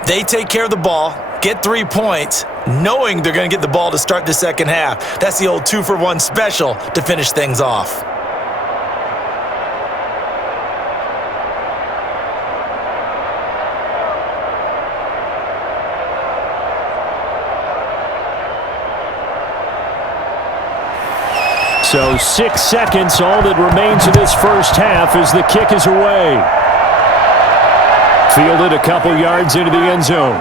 They take care of the ball, get 3 points, knowing they're going to get the ball to start the second half. That's the old 2-for-1 special to finish things off. So 6 seconds, all that remains of this first half as the kick is away. Fielded a couple yards into the end zone.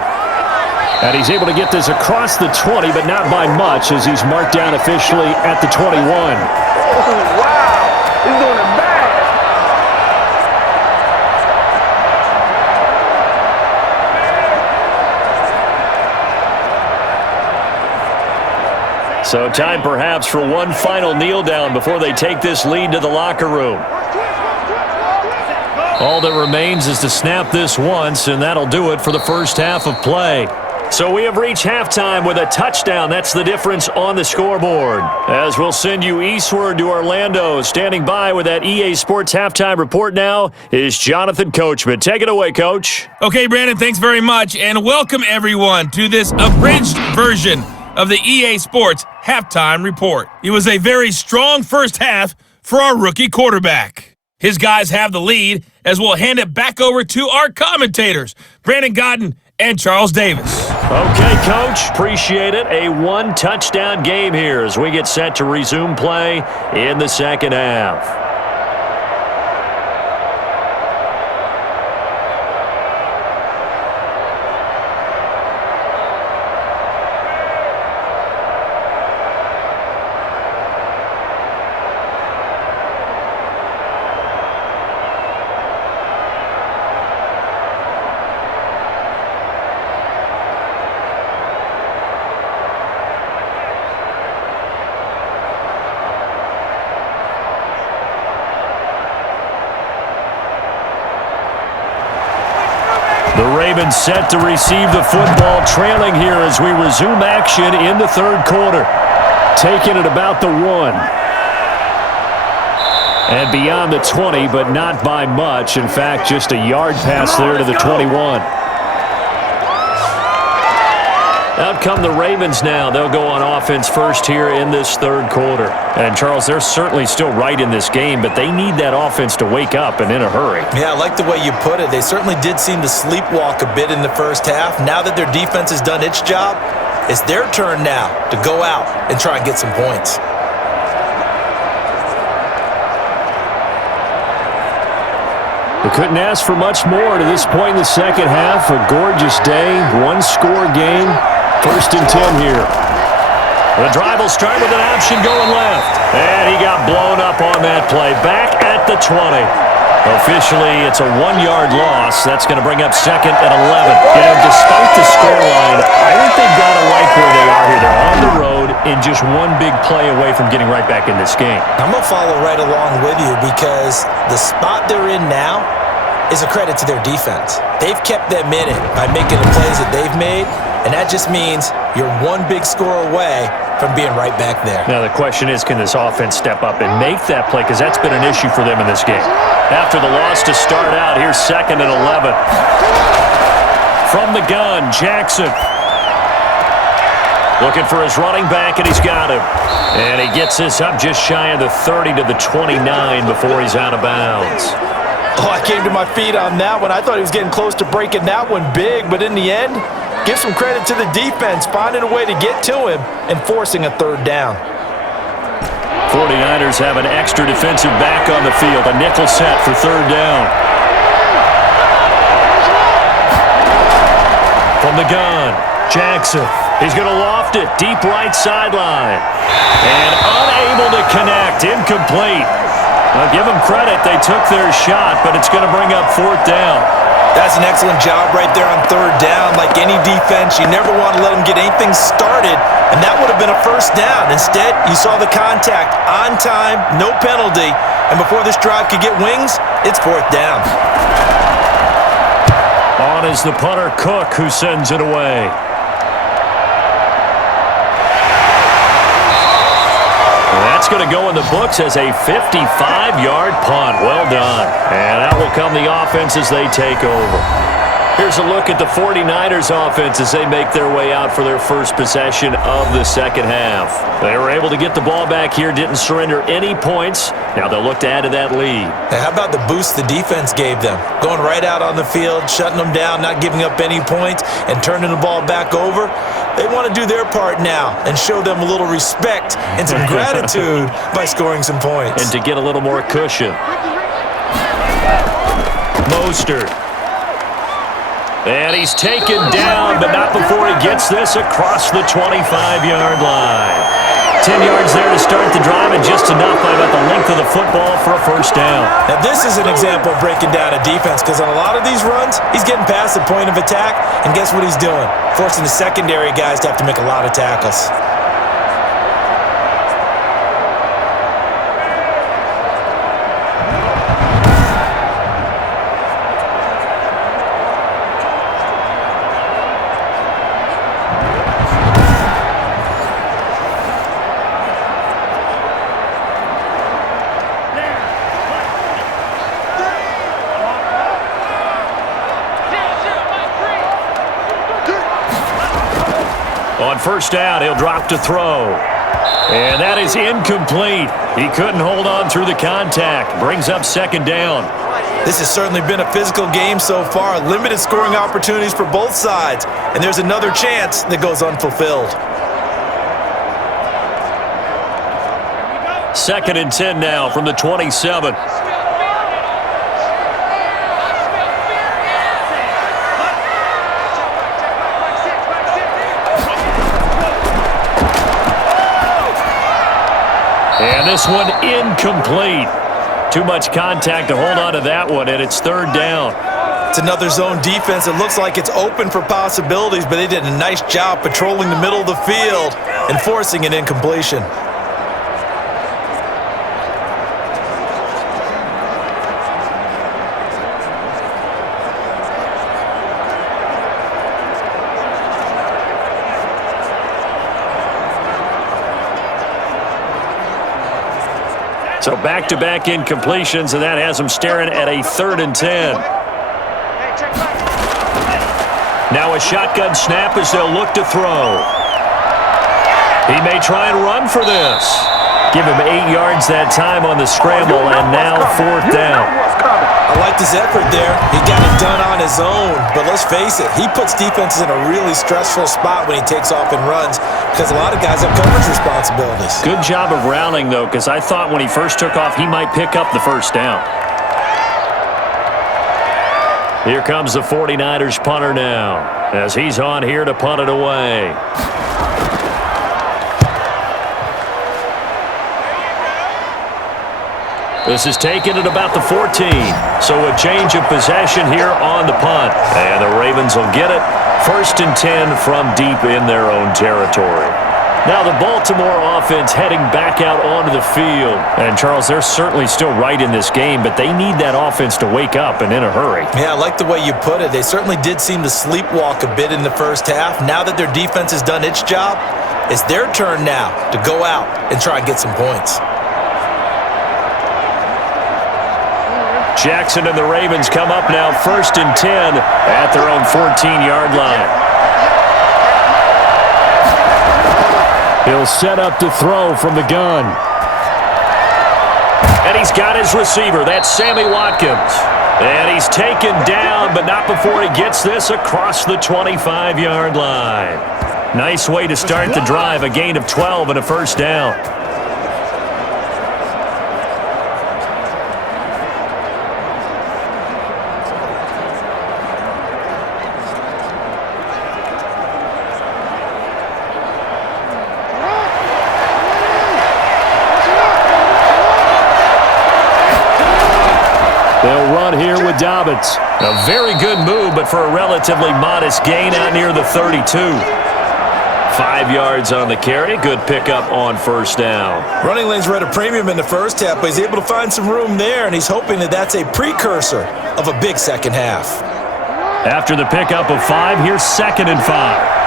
And he's able to get this across the 20, but not by much as he's marked down officially at the 21. Oh, wow. He's doing it bad. So time perhaps for one final kneel down before they take this lead to the locker room. All that remains is to snap this once, and that'll do it for the first half of play. So we have reached halftime with a touchdown. That's the difference on the scoreboard. As we'll send you eastward to Orlando. Standing by with that EA Sports halftime report now is Jonathan Coachman. Take it away, Coach. Okay, Brandon, thanks very much, and welcome everyone to this abridged version of the EA Sports Halftime Report. It was a very strong first half for our rookie quarterback. His guys have the lead as we'll hand it back over to our commentators, Brandon Godden and Charles Davis. Okay, Coach. Appreciate it. A one-touchdown game here as we get set to resume play in the second half. The Ravens set to receive the football, trailing here as we resume action in the third quarter. Taking it about the 1. And beyond the 20, but not by much. In fact, just a yard pass there to the 21. Out come the Ravens now. They'll go on offense first here in this third quarter. And, Charles, they're certainly still right in this game, but they need that offense to wake up and in a hurry. Yeah, I like the way you put it. They certainly did seem to sleepwalk a bit in the first half. Now that their defense has done its job, it's their turn now to go out and try and get some points. We couldn't ask for much more to this point in the second half. A gorgeous day, one-score game. 1st and 10 here. The drive will start with an option going left. And he got blown up on that play. Back at the 20. Officially, it's a 1-yard loss. That's going to bring up 2nd and 11. And despite the scoreline, I think they've got to like where they are here. They're on the road and just one big play away from getting right back in this game. I'm going to follow right along with you because the spot they're in now is a credit to their defense. They've kept them in it by making the plays that they've made, and that just means you're one big score away from being right back there. Now the question is, can this offense step up and make that play? Because that's been an issue for them in this game. After the loss to start out, here's 2nd and 11. From the gun, Jackson. Looking for his running back, and he's got him. And he gets this up just shy of the 30 to the 29 before he's out of bounds. Oh, I came to my feet on that one. I thought he was getting close to breaking that one big, but in the end, give some credit to the defense, finding a way to get to him and forcing a 3rd down. 49ers have an extra defensive back on the field, a nickel set for 3rd down. From the gun, Jackson. He's going to loft it, deep right sideline. And unable to connect, incomplete. I'll give them credit. They took their shot, but it's going to bring up 4th down. That's an excellent job right there on 3rd down. Like any defense, you never want to let them get anything started, and that would have been a 1st down. Instead, you saw the contact on time, no penalty, and before this drive could get wings, it's 4th down. On is the punter, Cook, who sends it away. That's going to go in the books as a 55-yard punt. Well done. And out will come the offense as they take over. Here's a look at the 49ers offense as they make their way out for their first possession of the second half. They were able to get the ball back here, didn't surrender any points. Now they'll look to add to that lead. Hey, how about the boost the defense gave them? Going right out on the field, shutting them down, not giving up any points, and turning the ball back over. They want to do their part now and show them a little respect and some gratitude by scoring some points. And to get a little more cushion. Mostert. And he's taken down, but not before he gets this across the 25-yard line. 10 yards there to start the drive, and just enough by about the length of the football for a 1st down. Now, this is an example of breaking down a defense, because on a lot of these runs, he's getting past the point of attack, and guess what he's doing? Forcing the secondary guys to have to make a lot of tackles. first down. He'll drop to throw. And that is incomplete. He couldn't hold on through the contact. Brings up second down. This has certainly been a physical game so far. Limited scoring opportunities for both sides. And there's another chance that goes unfulfilled. 2nd and 10 now from the 27. And this one incomplete. Too much contact to hold on to that one, and it's 3rd down. It's another zone defense. It looks like it's open for possibilities, but they did a nice job patrolling the middle of the field and forcing an incompletion. So back-to-back incompletions, and that has them staring at a 3rd and 10. Now a shotgun snap as they'll look to throw. He may try and run for this. Give him 8 yards that time on the scramble, and now 4th down. I liked his effort there. He got it done on his own. But let's face it, he puts defenses in a really stressful spot when he takes off and runs because a lot of guys have coverage responsibilities. Good job of rallying, though, because I thought when he first took off, he might pick up the first down. Here comes the 49ers punter now as he's on here to punt it away. This is taken at about the 14. So a change of possession here on the punt. And the Ravens will get it. 1st and 10 from deep in their own territory. Now the Baltimore offense heading back out onto the field. And, Charles, they're certainly still right in this game, but they need that offense to wake up and in a hurry. Yeah, I like the way you put it. They certainly did seem to sleepwalk a bit in the first half. Now that their defense has done its job, it's their turn now to go out and try and get some points. Jackson and the Ravens come up now 1st and 10 at their own 14-yard line. He'll set up to throw from the gun. And he's got his receiver. That's Sammy Watkins. And he's taken down, but not before he gets this across the 25-yard line. Nice way to start the drive, a gain of 12 and a first down. They'll run here with Dobbins. A very good move, but for a relatively modest gain out near the 32. 5 yards on the carry. Good pickup on first down. Running lanes were at a premium in the first half, but he's able to find some room there, and he's hoping that that's a precursor of a big second half. After the pickup of 5, here's 2nd and 5.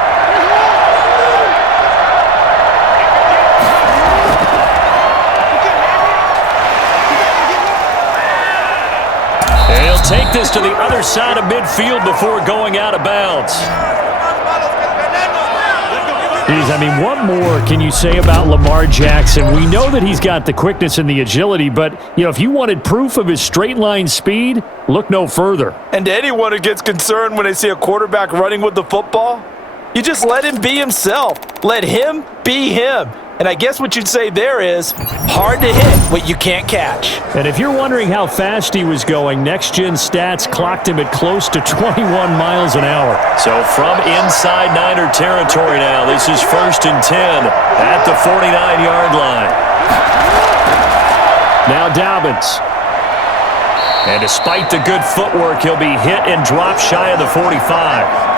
He'll take this to the other side of midfield before going out of bounds. I mean, what more can you say about Lamar Jackson? We know that he's got the quickness and the agility, but, you know, if you wanted proof of his straight line speed, look no further. And to anyone who gets concerned when they see a quarterback running with the football, you just let him be himself. Let him be him. And I guess what you'd say there is hard to hit what you can't catch. And if you're wondering how fast he was going, next-gen stats clocked him at close to 21 miles an hour. So from inside Niner territory now, this is 1st and 10 at the 49-yard line. Now Dobbins. And despite the good footwork, he'll be hit and dropped shy of the 45.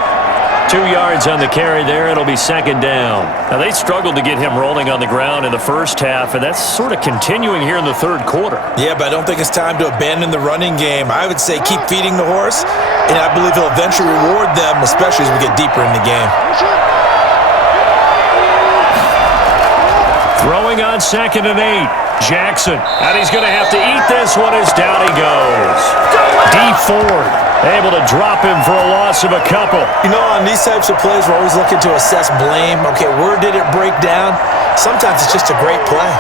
2 yards on the carry there. It'll be 2nd down. Now, they struggled to get him rolling on the ground in the first half, and that's sort of continuing here in the third quarter. Yeah, but I don't think it's time to abandon the running game. I would say keep feeding the horse, and I believe he'll eventually reward them, especially as we get deeper in the game. Throwing on 2nd and 8. Jackson, and he's going to have to eat this one as down he goes. D Ford able to drop him for a loss of a couple. You know, on these types of plays, we're always looking to assess blame. Okay, where did it break down? Sometimes it's just a great play.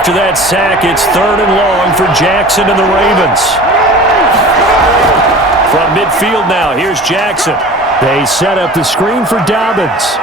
After that sack, it's 3rd and long for Jackson and the Ravens. From midfield now, here's Jackson. They set up the screen for Dobbins.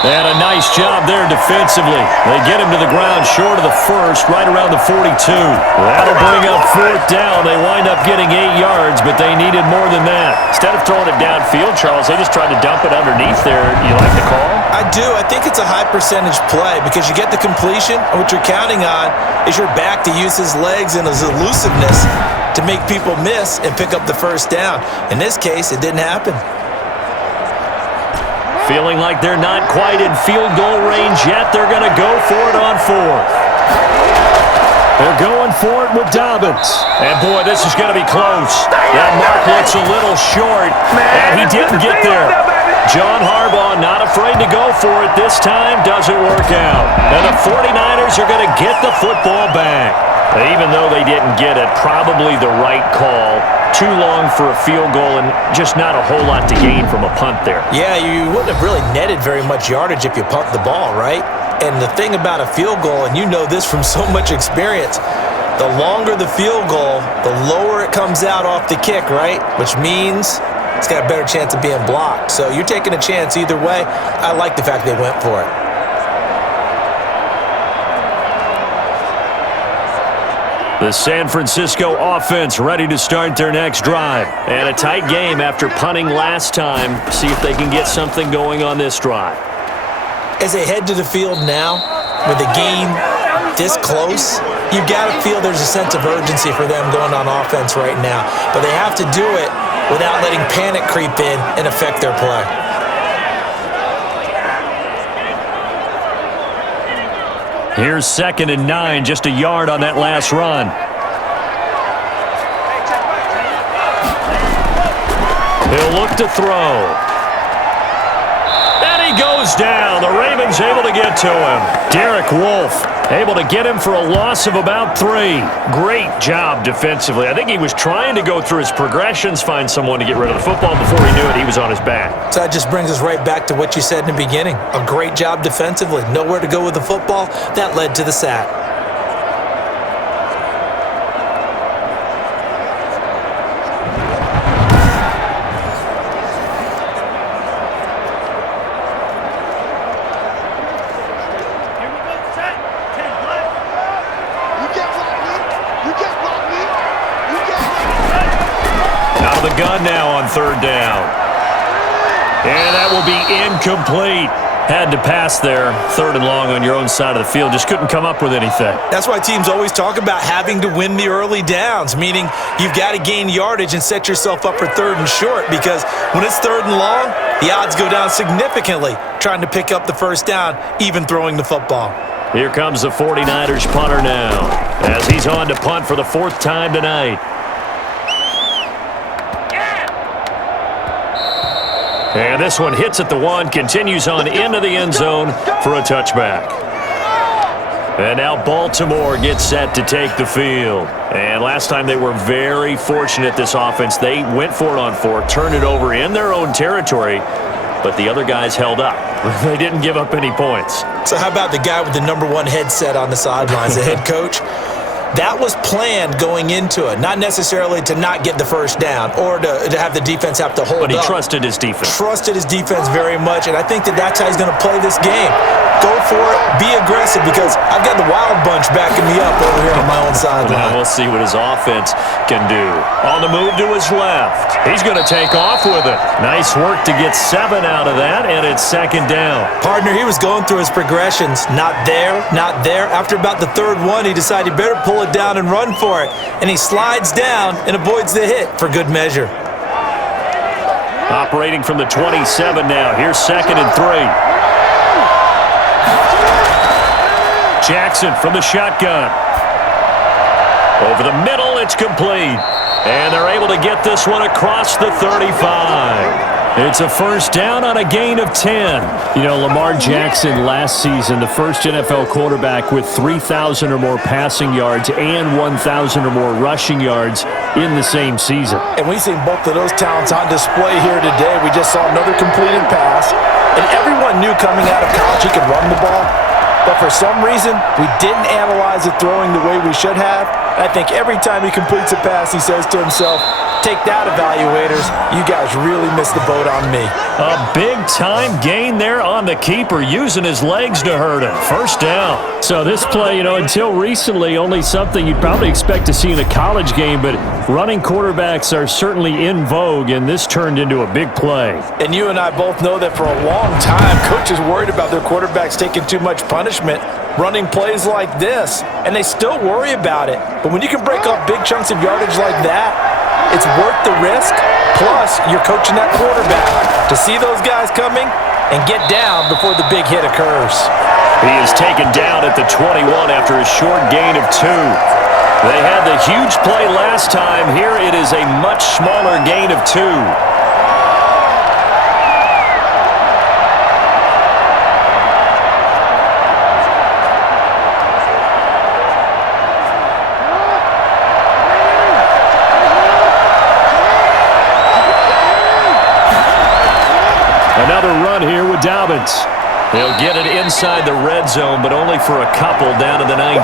And a nice job there defensively. They get him to the ground short of the first, right around the 42. That'll bring up 4th down. They wind up getting 8 yards, but they needed more than that. Instead of throwing it downfield, Charles, they just tried to dump it underneath there. You like the call? I do. I think it's a high percentage play because you get the completion, and what you're counting on is your back to use his legs and his elusiveness to make people miss and pick up the 1st down. In this case, it didn't happen. Feeling like they're not quite in field goal range yet, they're going to go for it on 4th. They're going for it with Dobbins. And boy, this is going to be close. That mark looks a little short, and he didn't get there. John Harbaugh not afraid to go for it this time. Doesn't work out. And the 49ers are going to get the football back. Even though they didn't get it, probably the right call. Too long for a field goal and just not a whole lot to gain from a punt there. Yeah, you wouldn't have really netted very much yardage if you pumped the ball, right? And the thing about a field goal, and you know this from so much experience, the longer the field goal, the lower it comes out off the kick, right? Which means it's got a better chance of being blocked. So you're taking a chance either way. I like the fact they went for it. The San Francisco offense ready to start their next drive. And a tight game after punting last time. See if they can get something going on this drive. As they head to the field now, with the game this close, you've got to feel there's a sense of urgency for them going on offense right now. But they have to do it without letting panic creep in and affect their play. Here's 2nd and 9, just a yard on that last run. He'll look to throw. And he goes down. The Ravens able to get to him. Derek Wolfe able to get him for a loss of about 3. Great job defensively. I think he was trying to go through his progressions, find someone to get rid of the football. Before he knew it, he was on his back. So that just brings us right back to what you said in the beginning. A great job defensively. Nowhere to go with the football. That led to the sack. Gun now on 3rd down. And that will be incomplete. Had to pass there. 3rd and long on your own side of the field. Just couldn't come up with anything. That's why teams always talk about having to win the early downs, meaning you've got to gain yardage and set yourself up for 3rd and short, because when it's 3rd and long, the odds go down significantly trying to pick up the 1st down, even throwing the football. Here comes the 49ers punter now as he's on to punt for the 4th time tonight. And this one hits at the 1, continues on into the end zone for a touchback. And now Baltimore gets set to take the field. And last time they were very fortunate, this offense. They went for it on 4, turned it over in their own territory, but the other guys held up. They didn't give up any points. So how about the guy with the #1 headset on the sidelines, the head coach? That was planned going into it, not necessarily to not get the 1st down or to have the defense have to hold up. But he trusted his defense. Trusted his defense very much, and I think that's how he's going to play this game. Go for it, be aggressive, because I've got the wild bunch backing me up over here on my own sideline. Now we'll see what his offense can do. On the move to his left. He's going to take off with it. Nice work to get 7 out of that, and it's 2nd down. Partner, he was going through his progressions. Not there, not there. After about the 3rd one, he decided he better pull it down and run for it. And he slides down and avoids the hit for good measure. Operating from the 27 now. Here's 2nd and 3. Jackson from the shotgun. Over the middle, it's complete. And they're able to get this one across the 35. It's a first down on a gain of 10. You know, Lamar Jackson last season, the first NFL quarterback with 3,000 or more passing yards and 1,000 or more rushing yards in the same season. And we've seen both of those talents on display here today. We just saw another completed pass. And everyone knew coming out of college he could run the ball. But for some reason, we didn't analyze it throwing the way we should have. I think every time he completes a pass, he says to himself, take that, evaluators. You guys really missed the boat on me. A big-time gain there on the keeper, using his legs to hurt him. First down. So this play, you know, until recently, only something you'd probably expect to see in a college game, but running quarterbacks are certainly in vogue, and this turned into a big play. And you and I both know that for a long time, coaches worried about their quarterbacks taking too much punishment running plays like this, and they still worry about it. But when you can break up big chunks of yardage like that, it's worth the risk. Plus, you're coaching that quarterback to see those guys coming and get down before the big hit occurs. He is taken down at the 21 after a short gain of 2. They had the huge play last time. Here it is a much smaller gain of 2. Another run here with Dobbins. He'll get it inside the red zone, but only for a couple down to the 19.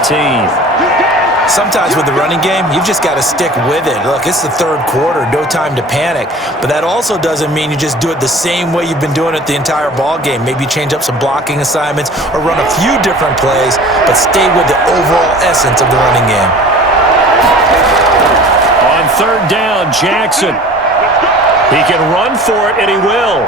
Sometimes with the running game, you've just got to stick with it. Look, it's the third quarter, no time to panic. But that also doesn't mean you just do it the same way you've been doing it the entire ball game. Maybe change up some blocking assignments or run a few different plays, but stay with the overall essence of the running game. On third down, Jackson. He can run for it, and he will.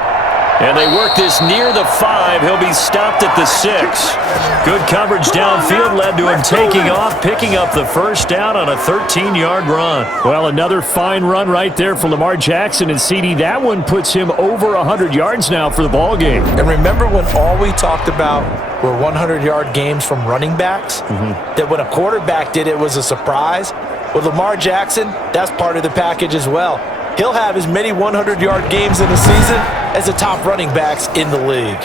And they work this near the 5. He'll be stopped at the 6. Good coverage downfield led to him taking off, picking up the first down on a 13-yard run. Well, another fine run right there for Lamar Jackson, and CD, that one puts him over 100 yards now for the ball game. And remember when all we talked about were 100-yard games from running backs? That when a quarterback did it was a surprise? With Lamar Jackson, that's part of the package as well. He'll have as many 100-yard games in a season as the top running backs in the league.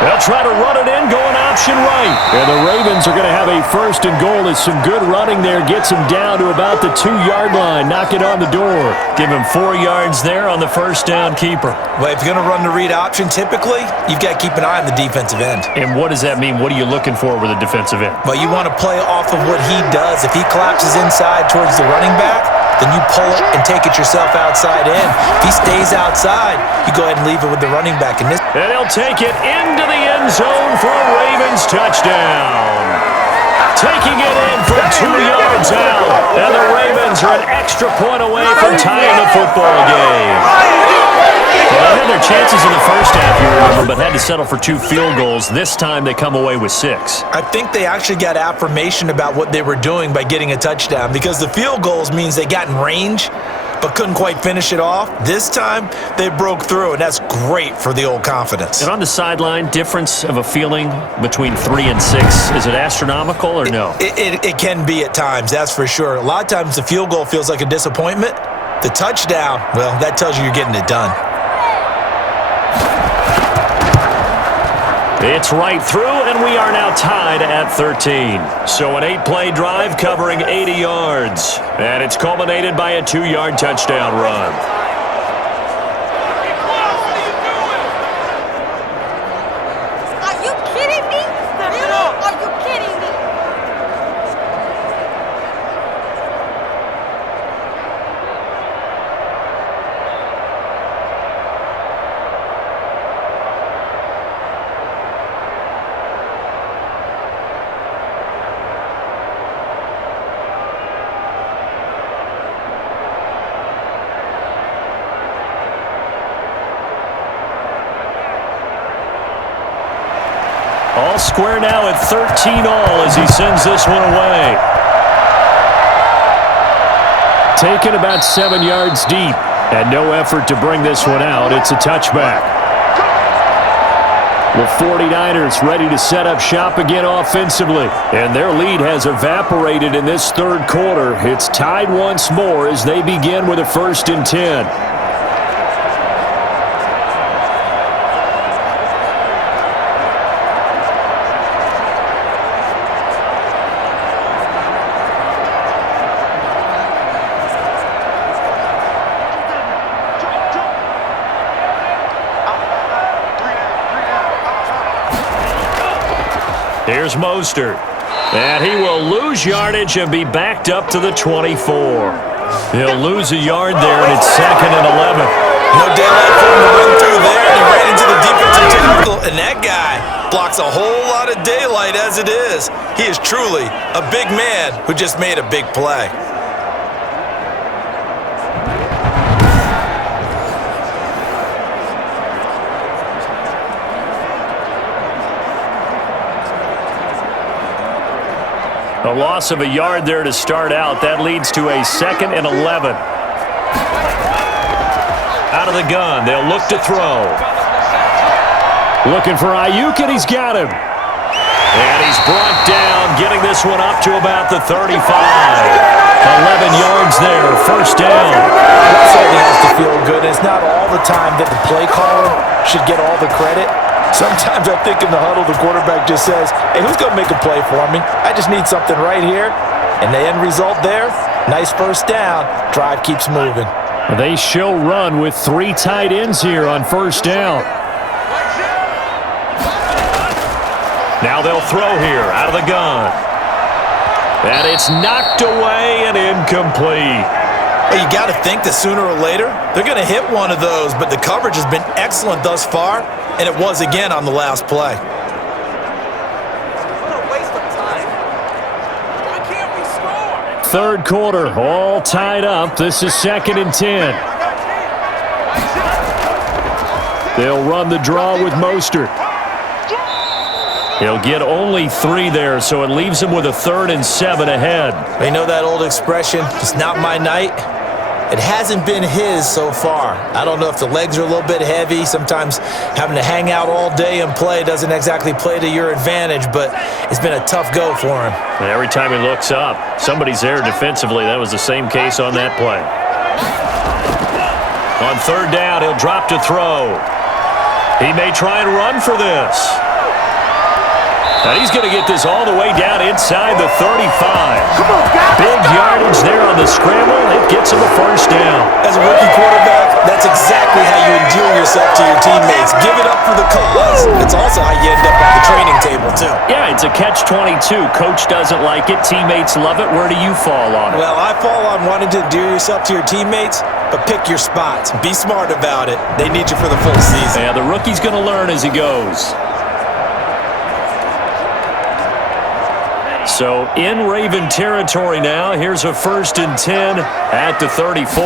They'll try to run it in, going option right. And the Ravens are going to have a first and goal as some good running there gets him down to about the 2-yard line. Knock it on the door. Give him 4 yards there on the first down keeper. Well, if you're going to run the read option, typically, you've got to keep an eye on the defensive end. And what does that mean? What are you looking for with a defensive end? Well, you want to play off of what he does. If he collapses inside towards the running back, then you pull it and take it yourself outside in. If he stays outside, you go ahead and leave it with the running back. And he'll take it into the end zone for a Ravens touchdown. Taking it in from 2 yards out. And the Ravens are an extra point away from tying the football game. Well, they had their chances in the first half, you remember, but had to settle for 2 field goals. This time they come away with 6. I think they actually got affirmation about what they were doing by getting a touchdown, because the field goals means they got in range but couldn't quite finish it off. This time, they broke through, and that's great for the old confidence. And on the sideline, difference of a feeling between 3 and 6, is it astronomical or no? It can be at times, that's for sure. A lot of times the field goal feels like a disappointment. The touchdown, well, that tells you you're getting it done. It's right through, and we are now tied at 13. So an 8-play drive covering 80 yards. And it's culminated by a 2-yard touchdown run. Are you kidding me? Are you kidding me? All square now at 13 all as he sends this one away. Taken about 7 yards deep, and no effort to bring this one out. It's a touchback. The 49ers ready to set up shop again offensively, and their lead has evaporated in this third quarter. It's tied once more as they begin with a 1st and 10. Here's Mostert, and he will lose yardage and be backed up to the 24. He'll lose a yard there, and it's 2nd and 11. No daylight for him to run through there, and he ran into the defensive tackle, and that guy blocks a whole lot of daylight as it is. He is truly a big man who just made a big play. A loss of a yard there to start out. That leads to a 2nd and 11. Out of the gun. They'll look to throw. Looking for Ayuk, and he's got him. And he's brought down, getting this one up to about the 35. 11 yards there, 1st down. That certainly has to feel good. It's not all the time that the play caller should get all the credit. Sometimes I think in the huddle, the quarterback just says, hey, who's going to make a play for me? I just need something right here. And the end result there, nice 1st down. Drive keeps moving. They show run with 3 tight ends here on 1st down. Now they'll throw here out of the gun. And it's knocked away and incomplete. Well, you got to think that sooner or later, they're going to hit one of those, but the coverage has been excellent thus far, and it was again on the last play. What a waste of time. Why can't we score? Third quarter, all tied up. This is 2nd and 10. They'll run the draw with Mostert. He'll get only 3 there, so it leaves him with a 3rd and 7 ahead. You know that old expression, it's not my night? It hasn't been his so far. I don't know if the legs are a little bit heavy. Sometimes having to hang out all day and play doesn't exactly play to your advantage, but it's been a tough go for him. And every time he looks up, somebody's there defensively. That was the same case on that play. On 3rd down, he'll drop to throw. He may try and run for this. And he's going to get this all the way down inside the 35. Big yardage there on the scramble. It gets him a 1st down. As a rookie quarterback, that's exactly how you endear yourself to your teammates. Give it up for the cause. It's also how you end up on the training table, too. Yeah, it's a catch-22. Coach doesn't like it. Teammates love it. Where do you fall on it? Well, I fall on wanting to endear yourself to your teammates, but pick your spots. Be smart about it. They need you for the full season. Yeah, the rookie's going to learn as he goes. So in Raven territory now. Here's a 1st and 10 at the 34.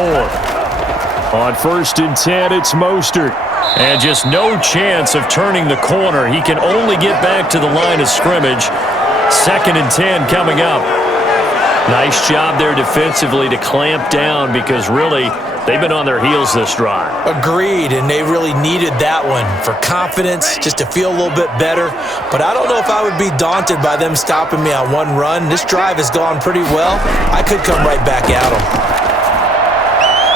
On 1st and 10, it's Mostert. And just no chance of turning the corner. He can only get back to the line of scrimmage. 2nd and 10 coming up. Nice job there defensively to clamp down because really they've been on their heels this drive. Agreed, and they really needed that one for confidence, just to feel a little bit better. But I don't know if I would be daunted by them stopping me on one run. This drive has gone pretty well. I could come right back at them.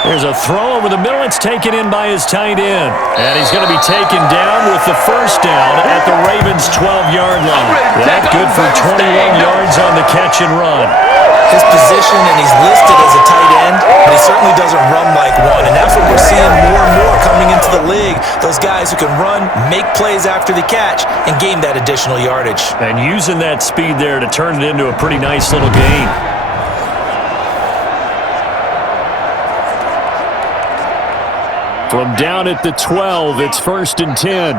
There's a throw over the middle. It's taken in by his tight end. And he's going to be taken down with the 1st down at the Ravens' 12-yard line. That good for 21 yards on the catch and run. His position, and he's listed as a tight end, but he certainly doesn't run like one. And that's what we're seeing more and more coming into the league. Those guys who can run, make plays after the catch, and gain that additional yardage. And using that speed there to turn it into a pretty nice little gain. From down at the 12, it's 1st and 10.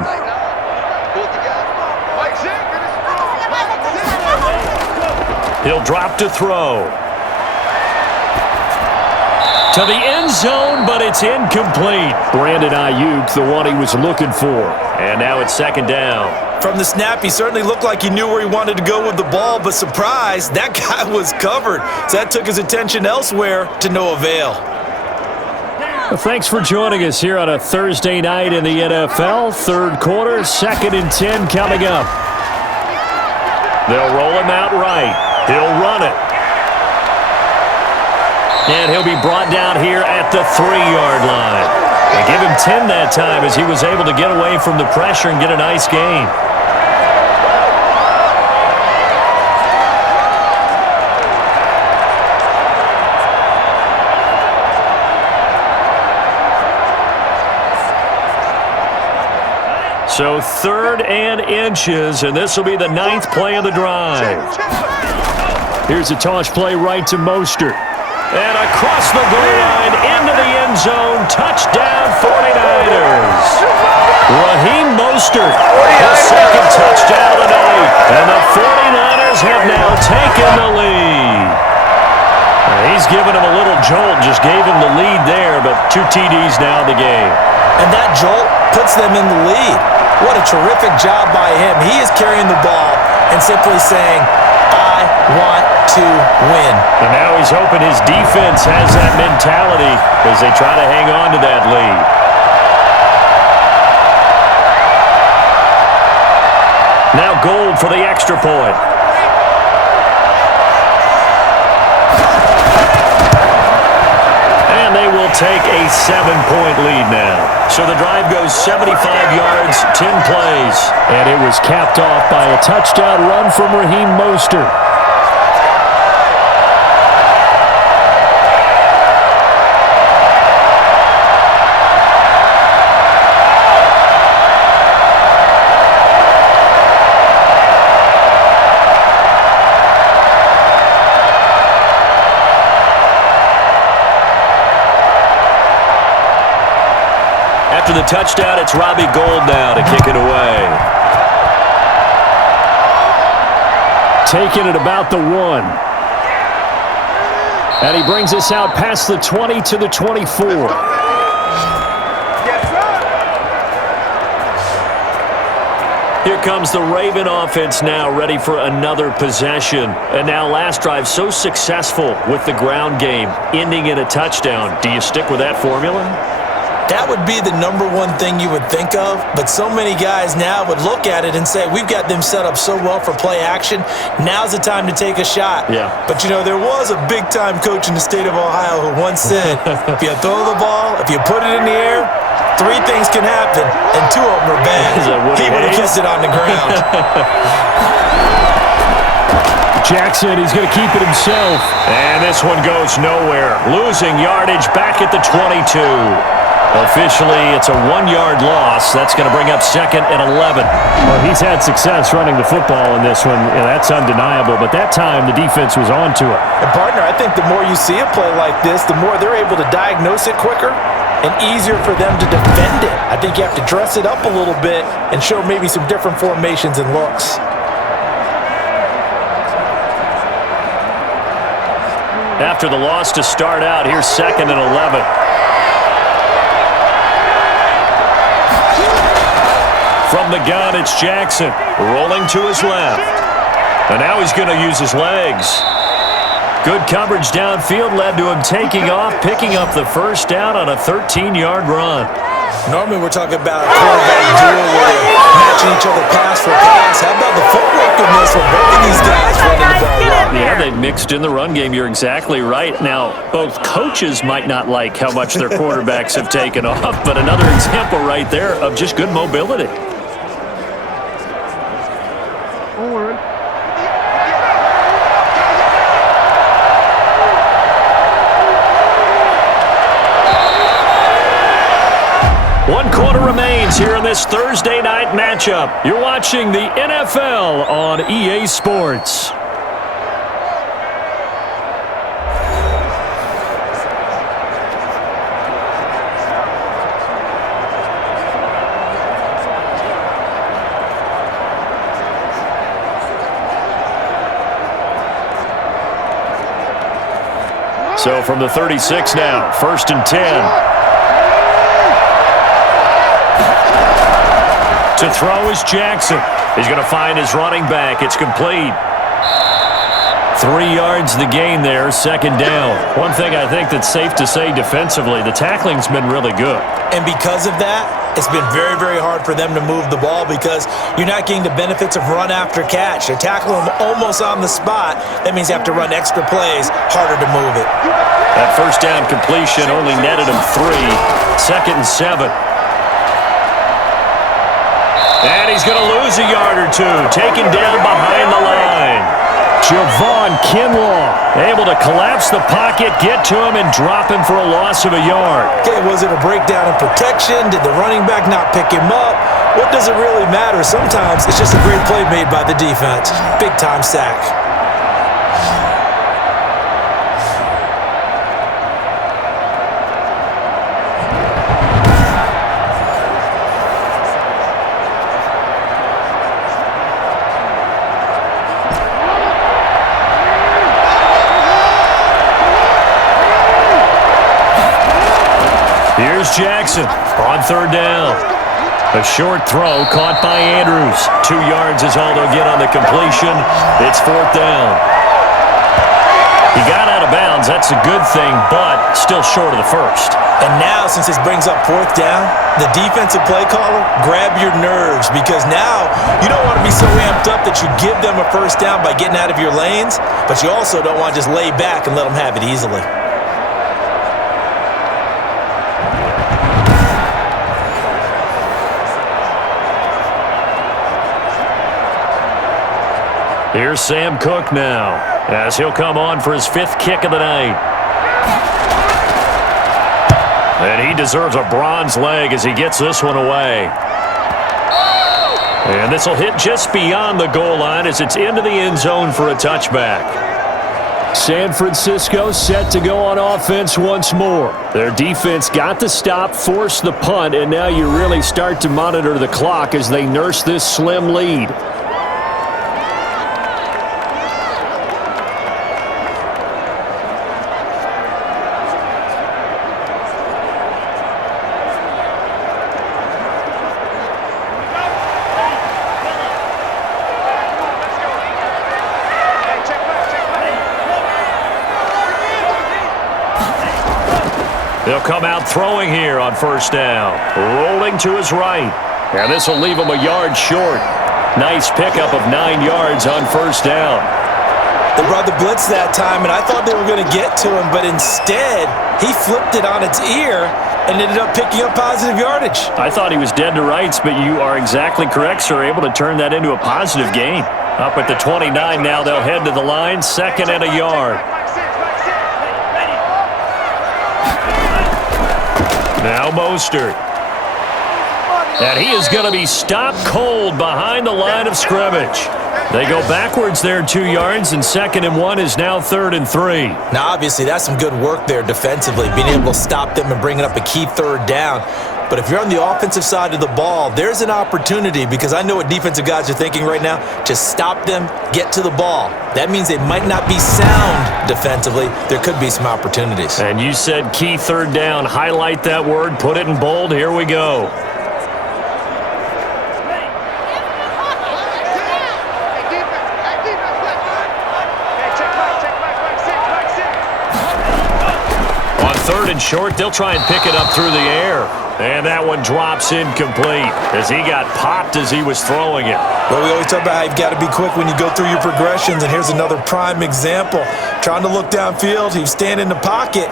He'll drop to throw. To the end zone, but it's incomplete. Brandon Ayuk, the one he was looking for. And now it's second down. From the snap, he certainly looked like he knew where he wanted to go with the ball, but surprise, that guy was covered. So that took his attention elsewhere to no avail. Well, thanks for joining us here on a Thursday night in the NFL. Third quarter, 2nd and 10 coming up. They'll roll him out right. He'll run it. And he'll be brought down here at the 3-yard line. They give him 10 that time as he was able to get away from the pressure and get a nice gain. So 3rd and inches, and this will be the 9th play of the drive. Here's a toss play right to Mostert. And across the goal line, into the end zone, touchdown 49ers. Raheem Mostert, the 2nd touchdown of the night. And the 49ers have now taken the lead. He's given him a little jolt, just gave him the lead there, but 2 TDs now in the game. And that jolt puts them in the lead. What a terrific job by him. He is carrying the ball and simply saying, I want to win. And now he's hoping his defense has that mentality as they try to hang on to that lead. Now Gold for the extra point. And they will take a 7-point lead now. So the drive goes 75 yards, 10 plays. And it was capped off by a touchdown run from Raheem Mostert. After the touchdown, it's Robbie Gould now to kick it away. Taking it about the 1. And he brings us out past the 20 to the 24. Here comes the Raven offense now, ready for another possession. And now last drive so successful with the ground game, ending in a touchdown. Do you stick with that formula? That would be the number one thing you would think of, but so many guys now would look at it and say, we've got them set up so well for play action, now's the time to take a shot. Yeah. But, you know, there was a big-time coach in the state of Ohio who once said, if you throw the ball, if you put it in the air, 3 things can happen, and 2 of them are bad. He would have kissed it on the ground. Jackson, he's going to keep it himself. And this one goes nowhere. Losing yardage back at the 22. Officially, it's a 1-yard loss. That's going to bring up 2nd and 11. Well, he's had success running the football in this one. Yeah, that's undeniable. But that time, the defense was on to it. And, partner, I think the more you see a play like this, the more they're able to diagnose it quicker and easier for them to defend it. I think you have to dress it up a little bit and show maybe some different formations and looks. After the loss to start out, here's 2nd and 11. From the gun, it's Jackson, rolling to his left. And now he's going to use his legs. Good coverage downfield led to him taking off, picking up the first down on a 13-yard run. Normally we're talking about a quarterback duel where they're matching each other pass for pass. How about the footwork in this with both of these guys running the ball well? Yeah, they mixed in the run game. You're exactly right. Now, both coaches might not like how much their quarterbacks have taken off, but another example right there of just good mobility. One quarter remains here in this Thursday night matchup. You're watching the NFL on EA Sports. So from the 36 now, 1st and 10. To throw is Jackson. He's going to find his running back. It's complete. 3 yards the gain there, second down. One thing I think that's safe to say defensively, the tackling's been really good. And because of that, it's been very, very hard for them to move the ball because you're not getting the benefits of run after catch. They're tackling them almost on the spot. That means you have to run extra plays, harder to move it. That first down completion only netted him 3. Second and 7. And he's going to lose a yard or two, taken down behind the line. Javon Kinlaw able to collapse the pocket, get to him, and drop him for a loss of a yard. Okay, was it a breakdown in protection? Did the running back not pick him up? What does it really matter? Sometimes it's just a great play made by the defense. Big-time sack. Here's Jackson on third down. A short throw caught by Andrews. 2 yards is all they'll get on the completion. It's fourth down. He got out of bounds. That's a good thing, but still short of the first. And now, since this brings up fourth down, the defensive play caller, grab your nerves because now you don't want to be so amped up that you give them a first down by getting out of your lanes, but you also don't want to just lay back and let them have it easily. Here's Sam Cook now, as he'll come on for his 5th kick of the night. And he deserves a bronze leg as he gets this one away. And this will hit just beyond the goal line as it's into the end zone for a touchback. San Francisco set to go on offense once more. Their defense got the stop, forced the punt, and now you really start to monitor the clock as they nurse this slim lead. They'll come out throwing here on first down. Rolling to his right. And this will leave him a yard short. Nice pickup of 9 yards on first down. They brought the blitz that time, and I thought they were going to get to him, but instead, he flipped it on its ear and ended up picking up positive yardage. I thought he was dead to rights, but you are exactly correct, sir. Able to turn that into a positive gain. Up at the 29 now, they'll head to the line. 2nd and a yard. Now Mostert. And he is going to be stopped cold behind the line of scrimmage. They go backwards there 2 yards, and 2nd and 1 is now 3rd and 3. Now, obviously, that's some good work there defensively, being able to stop them and bringing up a key third down. But if you're on the offensive side of the ball, there's an opportunity because I know what defensive guys are thinking right now. Just stop them, get to the ball. That means they might not be sound defensively. There could be some opportunities. And you said key third down. Highlight that word. Put it in bold. Here we go. On 3rd and short, they'll try and pick it up through the air. And that one drops incomplete as he got popped as he was throwing it. Well, we always talk about how you've got to be quick when you go through your progressions, and here's another prime example. Trying to look downfield, he was standing in the pocket,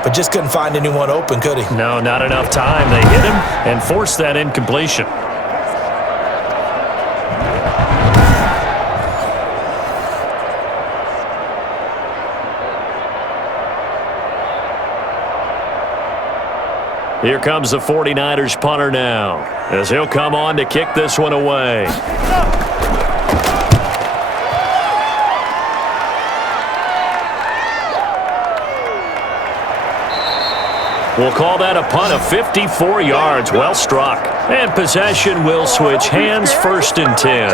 but just couldn't find anyone open, could he? No, not enough time. They hit him and forced that incompletion. Here comes the 49ers punter now, as he'll come on to kick this one away. We'll call that a punt of 54 yards. Well struck. And possession will switch hands, 1st and 10.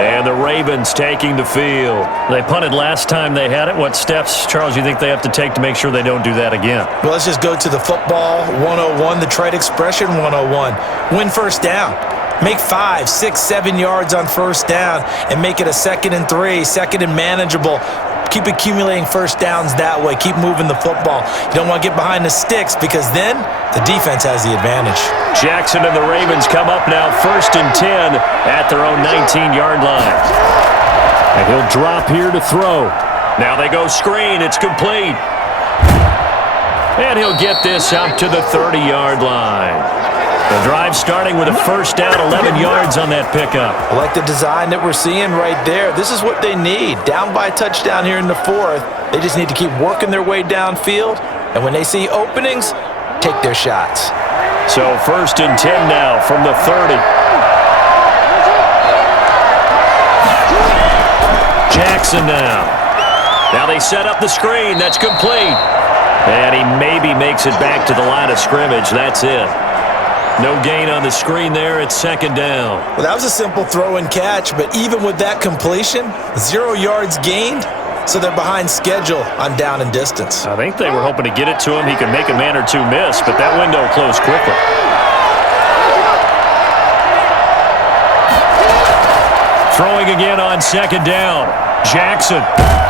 And the Ravens taking the field. They punted last time they had it. What steps, Charles, you think they have to take to make sure they don't do that again? Well, let's just go to the football 101, the trade expression 101. Win first down. Make 5, 6, 7 yards on first down and make it a 2nd and 3, 2nd and manageable. Keep accumulating first downs that way. Keep moving the football. You don't want to get behind the sticks because then the defense has the advantage. Jackson and the Ravens come up now 1st and 10 at their own 19-yard line. And he'll drop here to throw. Now they go screen. It's complete. And he'll get this out to the 30-yard line. The drive starting with a first down, 11 yards on that pickup. I like the design that we're seeing right there. This is what they need. Down by a touchdown here in the 4th. They just need to keep working their way downfield. And when they see openings, take their shots. So 1st and 10 now from the 30. Jackson now. Now they set up the screen. That's complete. And he maybe makes it back to the line of scrimmage. That's it. No gain on the screen there. It's 2nd down. Well, that was a simple throw and catch, but even with that completion, 0 yards gained, so they're behind schedule on down and distance. I think they were hoping to get it to him. He could make a man or two miss, but that window closed quickly. Throwing again on 2nd down. Jackson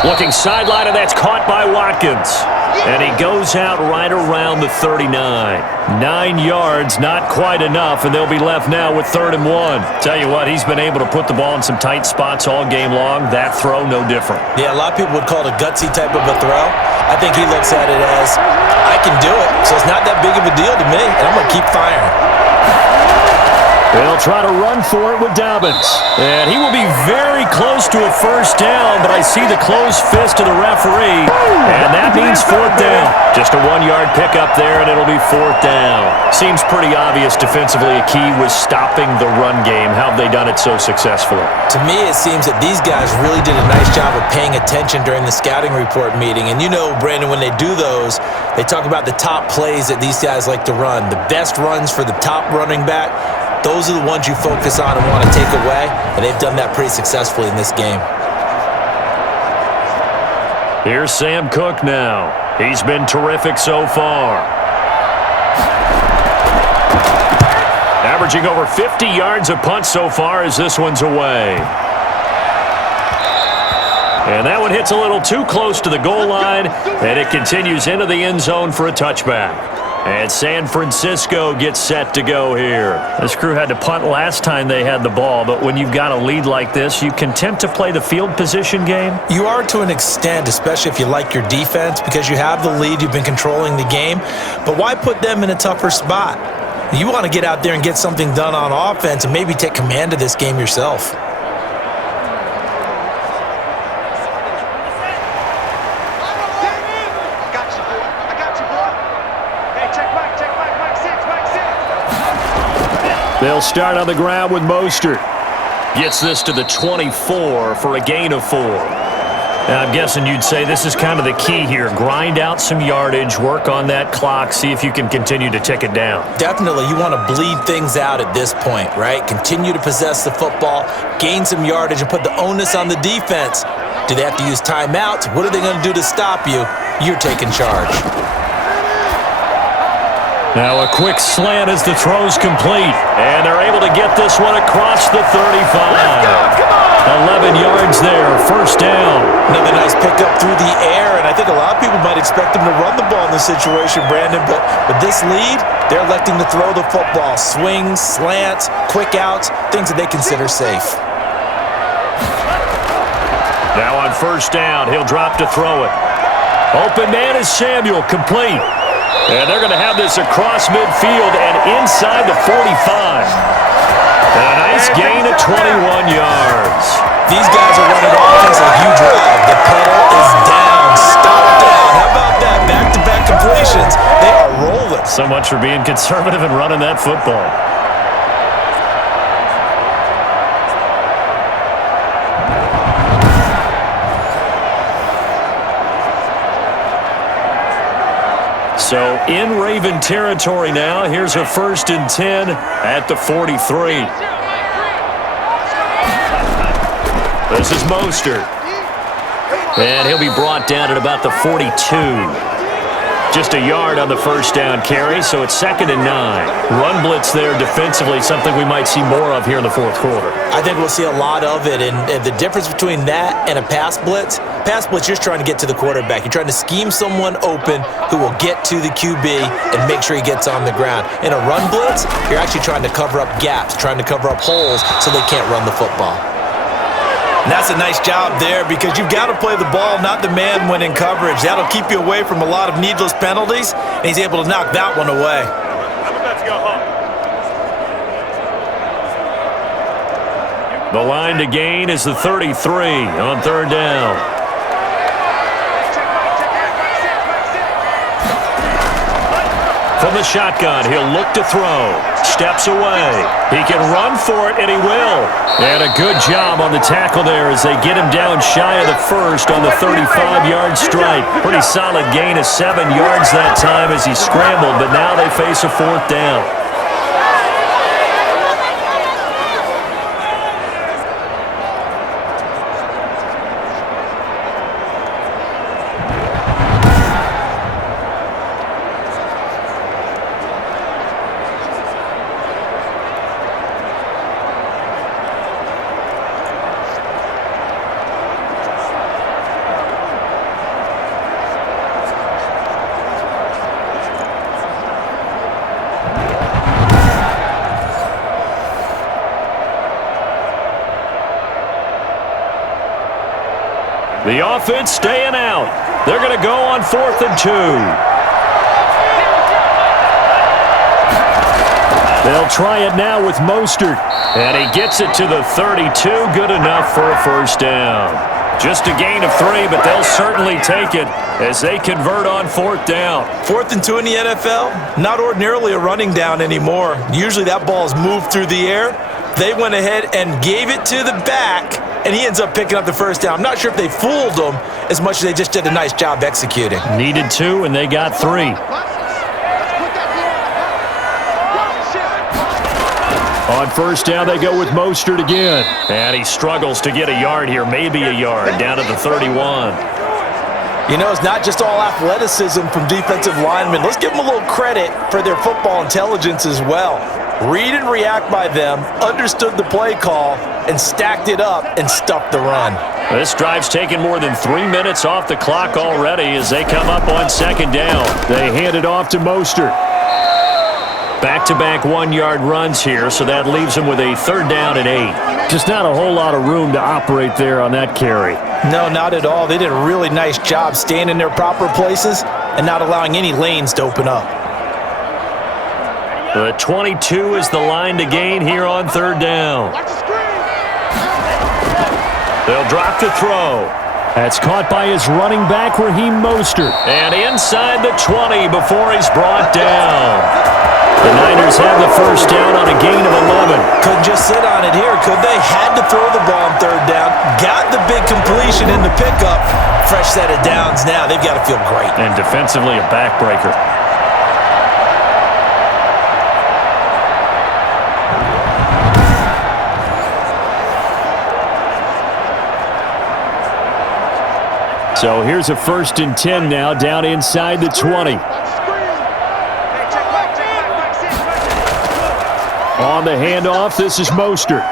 looking sideline, and that's caught by Watkins. And he goes out right around the 39. 9 yards, not quite enough, and they'll be left now with 3rd and 1. Tell you what, he's been able to put the ball in some tight spots all game long. That throw, no different. Yeah, a lot of people would call it a gutsy type of a throw. I think he looks at it as, I can do it, so it's not that big of a deal to me, and I'm going to keep firing. They'll try to run for it with Dobbins. And he will be very close to a first down, but I see the closed fist of the referee, and that means 4th down. Just a 1-yard pickup there, and it'll be 4th down. Seems pretty obvious defensively a key was stopping the run game. How have they done it so successfully? To me, it seems that these guys really did a nice job of paying attention during the scouting report meeting. And you know, Brandon, when they do those, they talk about the top plays that these guys like to run, the best runs for the top running back. Those are the ones you focus on and want to take away, and they've done that pretty successfully in this game. Here's Sam Cook now. He's been terrific so far. Averaging over 50 yards a punt so far as this one's away. And that one hits a little too close to the goal line, and it continues into the end zone for a touchback. And San Francisco gets set to go here. This crew had to punt last time they had the ball, but when you've got a lead like this, you content to play the field position game? You are to an extent, especially if you like your defense, because you have the lead, you've been controlling the game. But why put them in a tougher spot? You want to get out there and get something done on offense and maybe take command of this game yourself. They'll start on the ground with Mostert. Gets this to the 24 for a gain of 4. Now, I'm guessing you'd say this is kind of the key here. Grind out some yardage, work on that clock, see if you can continue to tick it down. Definitely, you want to bleed things out at this point, right? Continue to possess the football, gain some yardage, and put the onus on the defense. Do they have to use timeouts? What are they going to do to stop you? You're taking charge. Now a quick slant as the throw's complete. And they're able to get this one across the 35. 11 yards there, first down. Another nice pickup through the air, and I think a lot of people might expect them to run the ball in this situation, Brandon, but with this lead, they're electing to throw the football. Swings, slants, quick outs, things that they consider safe. Now on first down, he'll drop to throw it. Open man is Samuel, complete. And they're going to have this across midfield and inside the 45. And a nice gain of 21 yards. These guys are running offense like you drive. The pedal is down. Stop down. How about that? Back-to-back completions. They are rolling. So much for being conservative and running that football. So in Raven territory now. Here's a 1st and 10 at the 43. This is Mostert. And he'll be brought down at about the 42. Just a yard on the first down carry, so it's 2nd and 9. Run blitz there defensively, something we might see more of here in the fourth quarter. I think we'll see a lot of it, and the difference between that and a pass blitz, you're just trying to get to the quarterback. You're trying to scheme someone open who will get to the QB and make sure he gets on the ground. In a run blitz, you're actually trying to cover up gaps, trying to cover up holes so they can't run the football. And that's a nice job there because you've got to play the ball, not the man when in coverage. That'll keep you away from a lot of needless penalties, and he's able to knock that one away. Let's go home. The line to gain is the 33 on 3rd down. From the shotgun, he'll look to throw. Steps away. He can run for it, and he will. And a good job on the tackle there as they get him down shy of the first on the 35-yard strike. Pretty solid gain of 7 yards that time as he scrambled, but now they face a 4th down. The offense staying out. They're going to go on 4th and 2. They'll try it now with Mostert. And he gets it to the 32. Good enough for a first down. Just a gain of 3, but they'll certainly take it as they convert on 4th down. 4th and 2 in the NFL, not ordinarily a running down anymore. Usually that ball is moved through the air. They went ahead and gave it to the back, and he ends up picking up the first down. I'm not sure if they fooled him as much as they just did a nice job executing. Needed 2, and they got 3. On first down, they go with Mostert again. And he struggles to get a yard here, maybe a yard, down to the 31. You know, it's not just all athleticism from defensive linemen. Let's give them a little credit for their football intelligence as well. Read and react by them, understood the play call, and stacked it up and stuffed the run. This drive's taken more than 3 minutes off the clock already as they come up on 2nd down. They hand it off to Mostert. Back-to-back 1-yard runs here, so that leaves them with a 3rd down and 8. Just not a whole lot of room to operate there on that carry. No, not at all. They did a really nice job staying in their proper places and not allowing any lanes to open up. The 22 is the line to gain here on 3rd down. They'll drop to throw. That's caught by his running back, Raheem Mostert. And inside the 20 before he's brought down. The Niners have the first down on a gain of 11. Couldn't just sit on it here, could they? Had to throw the ball on 3rd down. Got the big completion in the pickup. Fresh set of downs now. They've got to feel great. And defensively, a backbreaker. So here's a 1st and 10 now, down inside the 20. On the handoff, this is Mostert.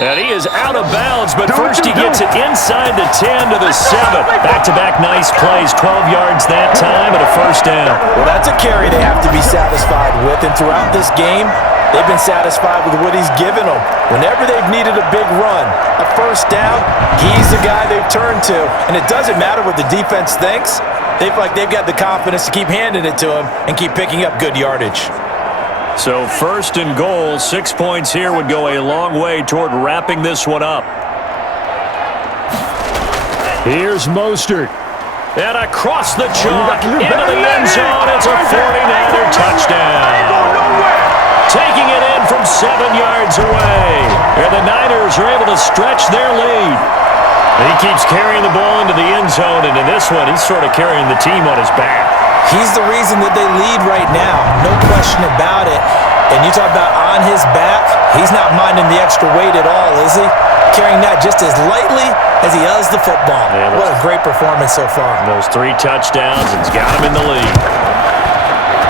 And he is out of bounds, but first he gets it inside the 10 to the 7. Back-to-back nice plays, 12 yards that time and a first down. Well, that's a carry they have to be satisfied with, and throughout this game, they've been satisfied with what he's given them. Whenever they've needed a big run, a first down, he's the guy they've turned to. And it doesn't matter what the defense thinks. They feel like they've got the confidence to keep handing it to him and keep picking up good yardage. So 1st and goal, 6 points here would go a long way toward wrapping this one up. Here's Mostert. And across the chalk, into the end zone, it's a 49er touchdown. Taking it in from 7 yards away. And the Niners are able to stretch their lead. He keeps carrying the ball into the end zone, and in this one, he's sort of carrying the team on his back. He's the reason that they lead right now, no question about it. And you talk about on his back, he's not minding the extra weight at all, is he? Carrying that just as lightly as he does the football. Yeah, what a great performance so far. Those 3 touchdowns, it's got him in the lead.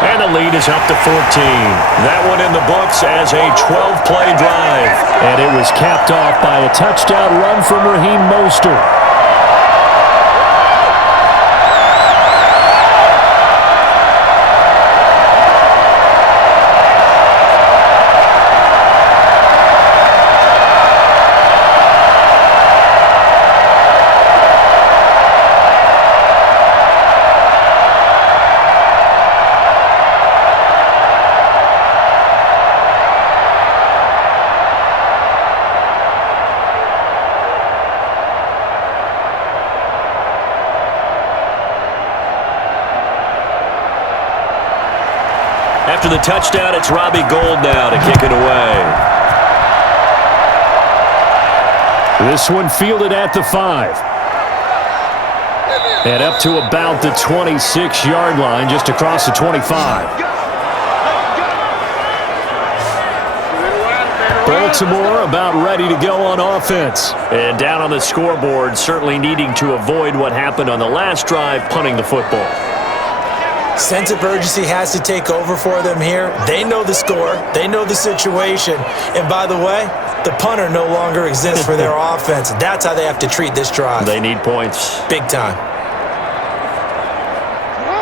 And the lead is up to 14. That one in the books as a 12-play drive. And it was capped off by a touchdown run from Raheem Mostert. After the touchdown, it's Robbie Gould now to kick it away. This one fielded at the 5. And up to about the 26-yard line, just across the 25. Baltimore about ready to go on offense. And down on the scoreboard, certainly needing to avoid what happened on the last drive, punting the football. Sense of urgency has to take over for them here. They know the score. They know the situation. And by the way, the punter no longer exists for their offense. That's how they have to treat this drive. They need points. Big time.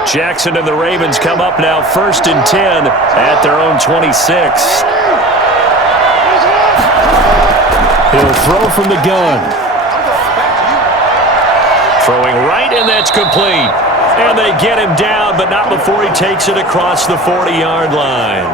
Jackson and the Ravens come up now 1st and 10 at their own 26. He'll throw from the gun. Throwing right, and that's complete. And they get him down, but not before he takes it across the 40-yard line.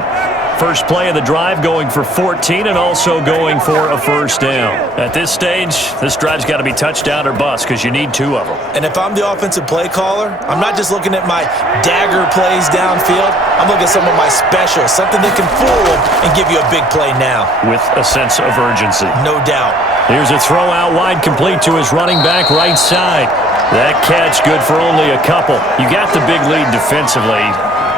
First play of the drive going for 14 and also going for a first down. At this stage, this drive's got to be touchdown or bust because you need 2 of them. And if I'm the offensive play caller, I'm not just looking at my dagger plays downfield. I'm looking at some of my specials, something that can fool them and give you a big play now. With a sense of urgency. No doubt. Here's a throw out wide, complete to his running back right side. That catch good for only a couple. You got the big lead defensively.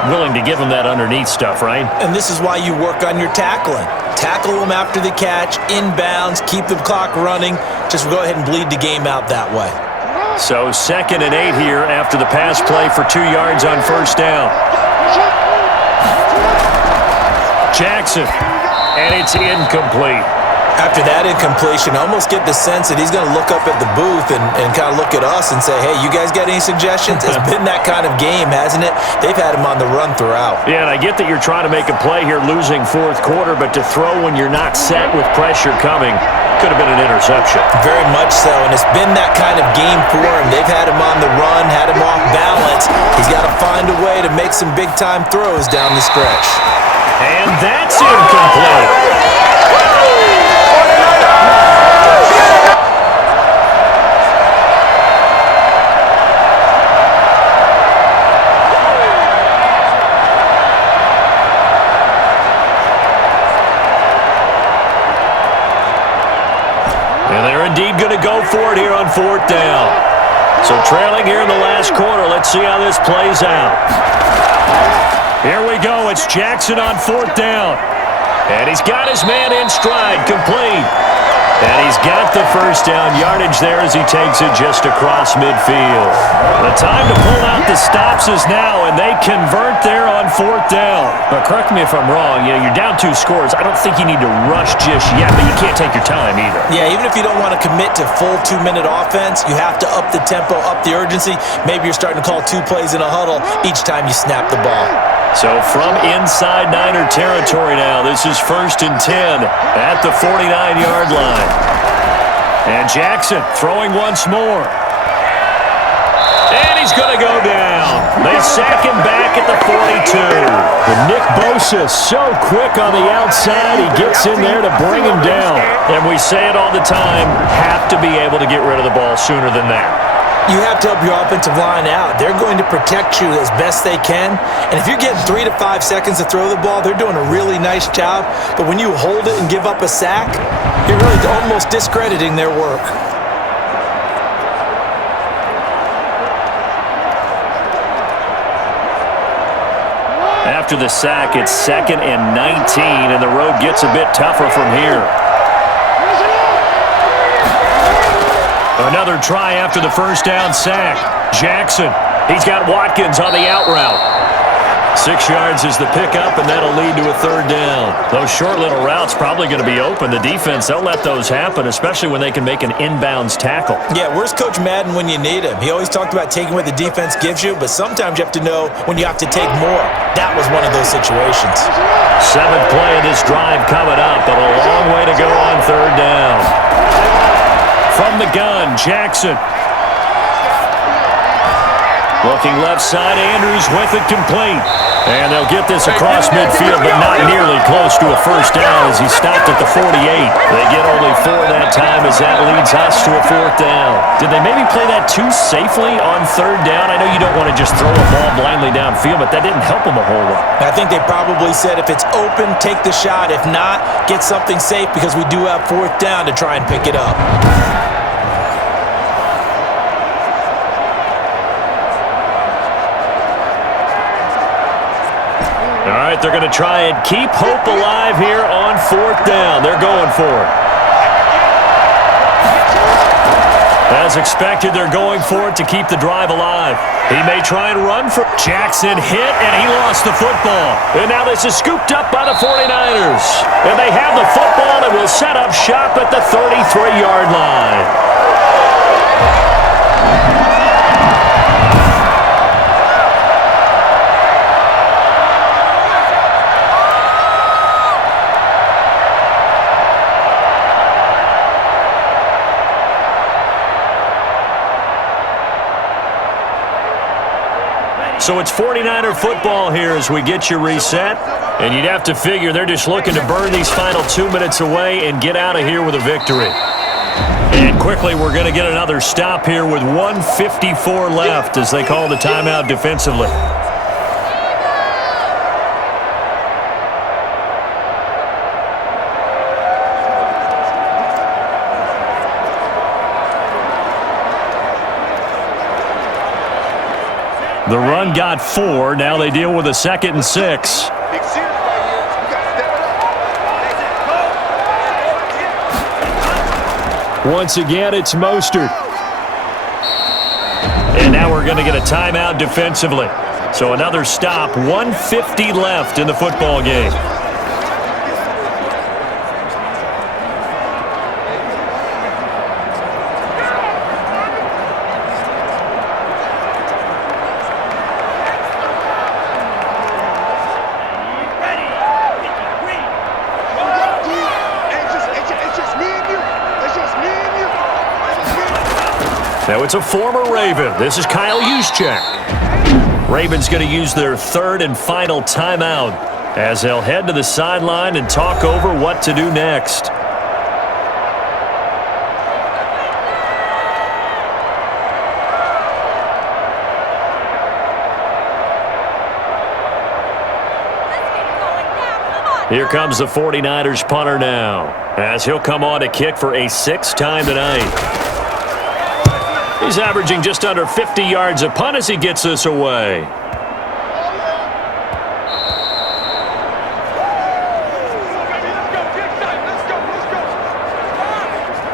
Willing to give him that underneath stuff, right? And this is why you work on your tackling. Tackle them after the catch, inbounds, keep the clock running. Just go ahead and bleed the game out that way. So 2nd and 8 here after the pass play for 2 yards on first down. Jackson, and it's incomplete. After that incompletion, I almost get the sense that he's going to look up at the booth and kind of look at us and say, hey, you guys got any suggestions? It's been that kind of game, hasn't it? They've had him on the run throughout. Yeah, and I get that you're trying to make a play here losing 4th quarter, but to throw when you're not set with pressure coming could have been an interception. Very much so, and it's been that kind of game for him. They've had him on the run, had him off balance. He's got to find a way to make some big-time throws down the stretch. And that's incomplete. Indeed going to go for it here on 4th down. So trailing here in the last quarter. Let's see how this plays out. Here we go. It's Jackson on 4th down. And he's got his man in stride, complete. And he's got the first down yardage there as he takes it just across midfield. The time to pull out the stops is now, and they convert there on 4th down. But correct me if I'm wrong, you're down 2 scores. I don't think you need to rush just yet, but you can't take your time either. Yeah, even if you don't want to commit to full 2-minute offense, you have to up the tempo, up the urgency. Maybe you're starting to call 2 plays in a huddle each time you snap the ball. So from inside Niner territory now, this is 1st and 10 at the 49-yard line. And Jackson throwing once more. And he's going to go down. They sack him back at the 42. And Nick Bosa so quick on the outside, he gets in there to bring him down. And we say it all the time, have to be able to get rid of the ball sooner than that. You have to help your offensive line out. They're going to protect you as best they can. And if you're getting 3 to 5 seconds to throw the ball, they're doing a really nice job. But when you hold it and give up a sack, you're really almost discrediting their work. after the sack, it's 2nd and 19, and the road gets a bit tougher from here. Another try after the first down sack. Jackson, he's got Watkins on the out route. 6 yards is the pickup, and that'll lead to a 3rd down. Those short little routes probably going to be open. The defense, they'll let those happen, especially when they can make an inbounds tackle. Yeah, where's Coach Madden when you need him? He always talked about taking what the defense gives you, but sometimes you have to know when you have to take more. That was one of those situations. 7th play of this drive coming up, but a long way to go on 3rd down. From the gun, Jackson. Looking left side, Andrews with it complete. And they'll get this across midfield, but not nearly close to a 1st down as he stopped at the 48. They get only 4 that time as that leads us to a 4th down. Did they maybe play that too safely on 3rd down? I know you don't want to just throw a ball blindly downfield, but that didn't help them a whole lot. I think they probably said if it's open, take the shot. If not, get something safe because we do have 4th down to try and pick it up. All right, they're going to try and keep hope alive here on 4th down. They're going for it. As expected, they're going for it to keep the drive alive. He may try and run for Jackson hit, and he lost the football. And now this is scooped up by the 49ers. And they have the football and will set up shop at the 33-yard line. So it's 49er football here as we get you reset. And you'd have to figure they're just looking to burn these final 2 minutes away and get out of here with a victory. And quickly, we're going to get another stop here with 1:54 left as they call the timeout defensively. The run got 4. Now they deal with a 2nd and 6. Once again, it's Mostert. And now we're going to get a timeout defensively. So another stop. 1:50 left in the football game. Now it's a former Raven. This is Kyle Juszczyk. Ravens going to use their 3rd and final timeout as they'll head to the sideline and talk over what to do next. Here comes the 49ers punter now as he'll come on to kick for a 6th time tonight. He's averaging just under 50 yards a punt as he gets this away.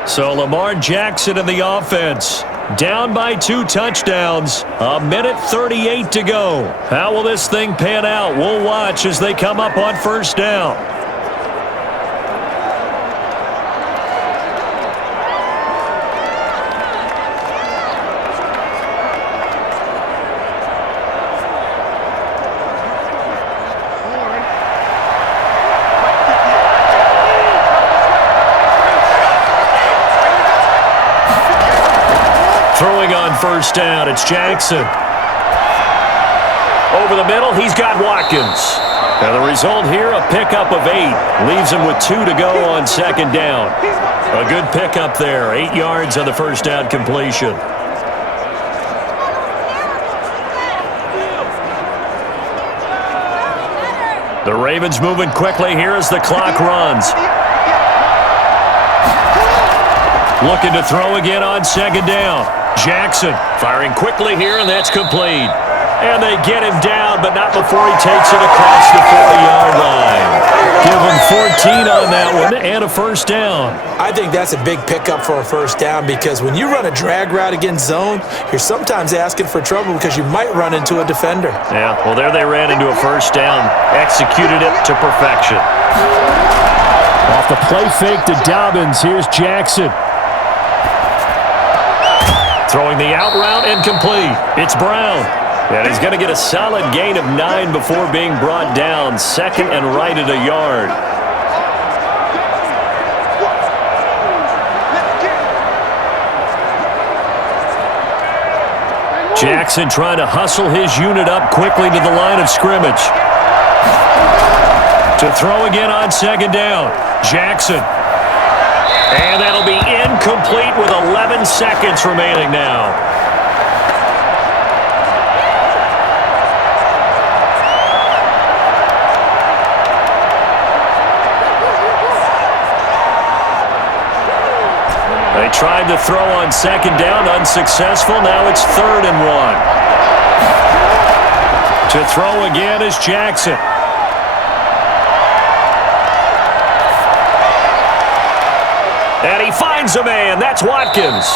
So Lamar Jackson in the offense. Down by 2 touchdowns. 1:38 to go. How will this thing pan out? We'll watch as they come up on 1st down. Throwing on 1st down, it's Jackson. Over the middle, he's got Watkins. Now the result here, a pickup of 8. Leaves him with 2 to go on 2nd down. A good pickup there, 8 yards on the 1st down completion. The Ravens moving quickly here as the clock runs. Looking to throw again on 2nd down. Jackson firing quickly here, and that's complete. And they get him down, but not before he takes it across the 40-yard line. Give him 14 on that one and a first down. I think that's a big pickup for a first down because when you run a drag route against zone, you're sometimes asking for trouble because you might run into a defender. Yeah, well, there they ran into a first down. Executed it to perfection. Off the play fake to Dobbins, here's Jackson. Throwing the out route incomplete. It's Brown. And he's going to get a solid gain of 9 before being brought down. Second and right at a yard. Jackson trying to hustle his unit up quickly to the line of scrimmage. To throw again on second down. Jackson. And that'll be incomplete with 11 seconds remaining now. They tried to throw on second down, unsuccessful. Now it's 3rd and 1. To throw again is Jackson. And he finds a man. That's Watkins.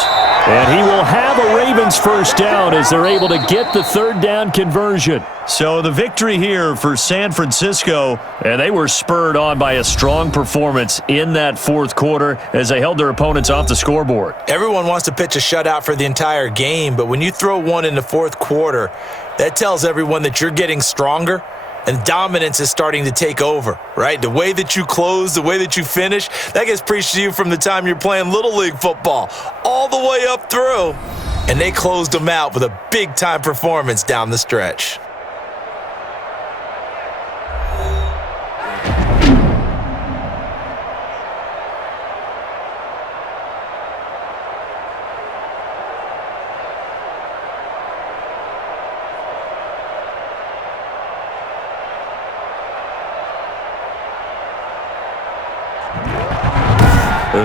And he will have a Ravens first down as they're able to get the 3rd down conversion. So the victory here for San Francisco, and they were spurred on by a strong performance in that 4th quarter as they held their opponents off the scoreboard. Everyone wants to pitch a shutout for the entire game, but when you throw one in the 4th quarter, that tells everyone that you're getting stronger and dominance is starting to take over, right? The way that you close, the way that you finish, that gets preached to you from the time you're playing Little League football all the way up through. And they closed them out with a big-time performance down the stretch.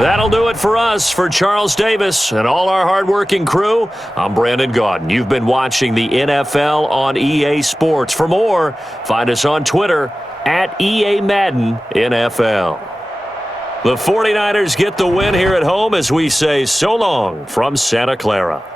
That'll do it for us. For Charles Davis and all our hardworking crew, I'm Brandon Gaudin. You've been watching the NFL on EA Sports. For more, find us on Twitter at EA Madden NFL. The 49ers get the win here at home as we say so long from Santa Clara.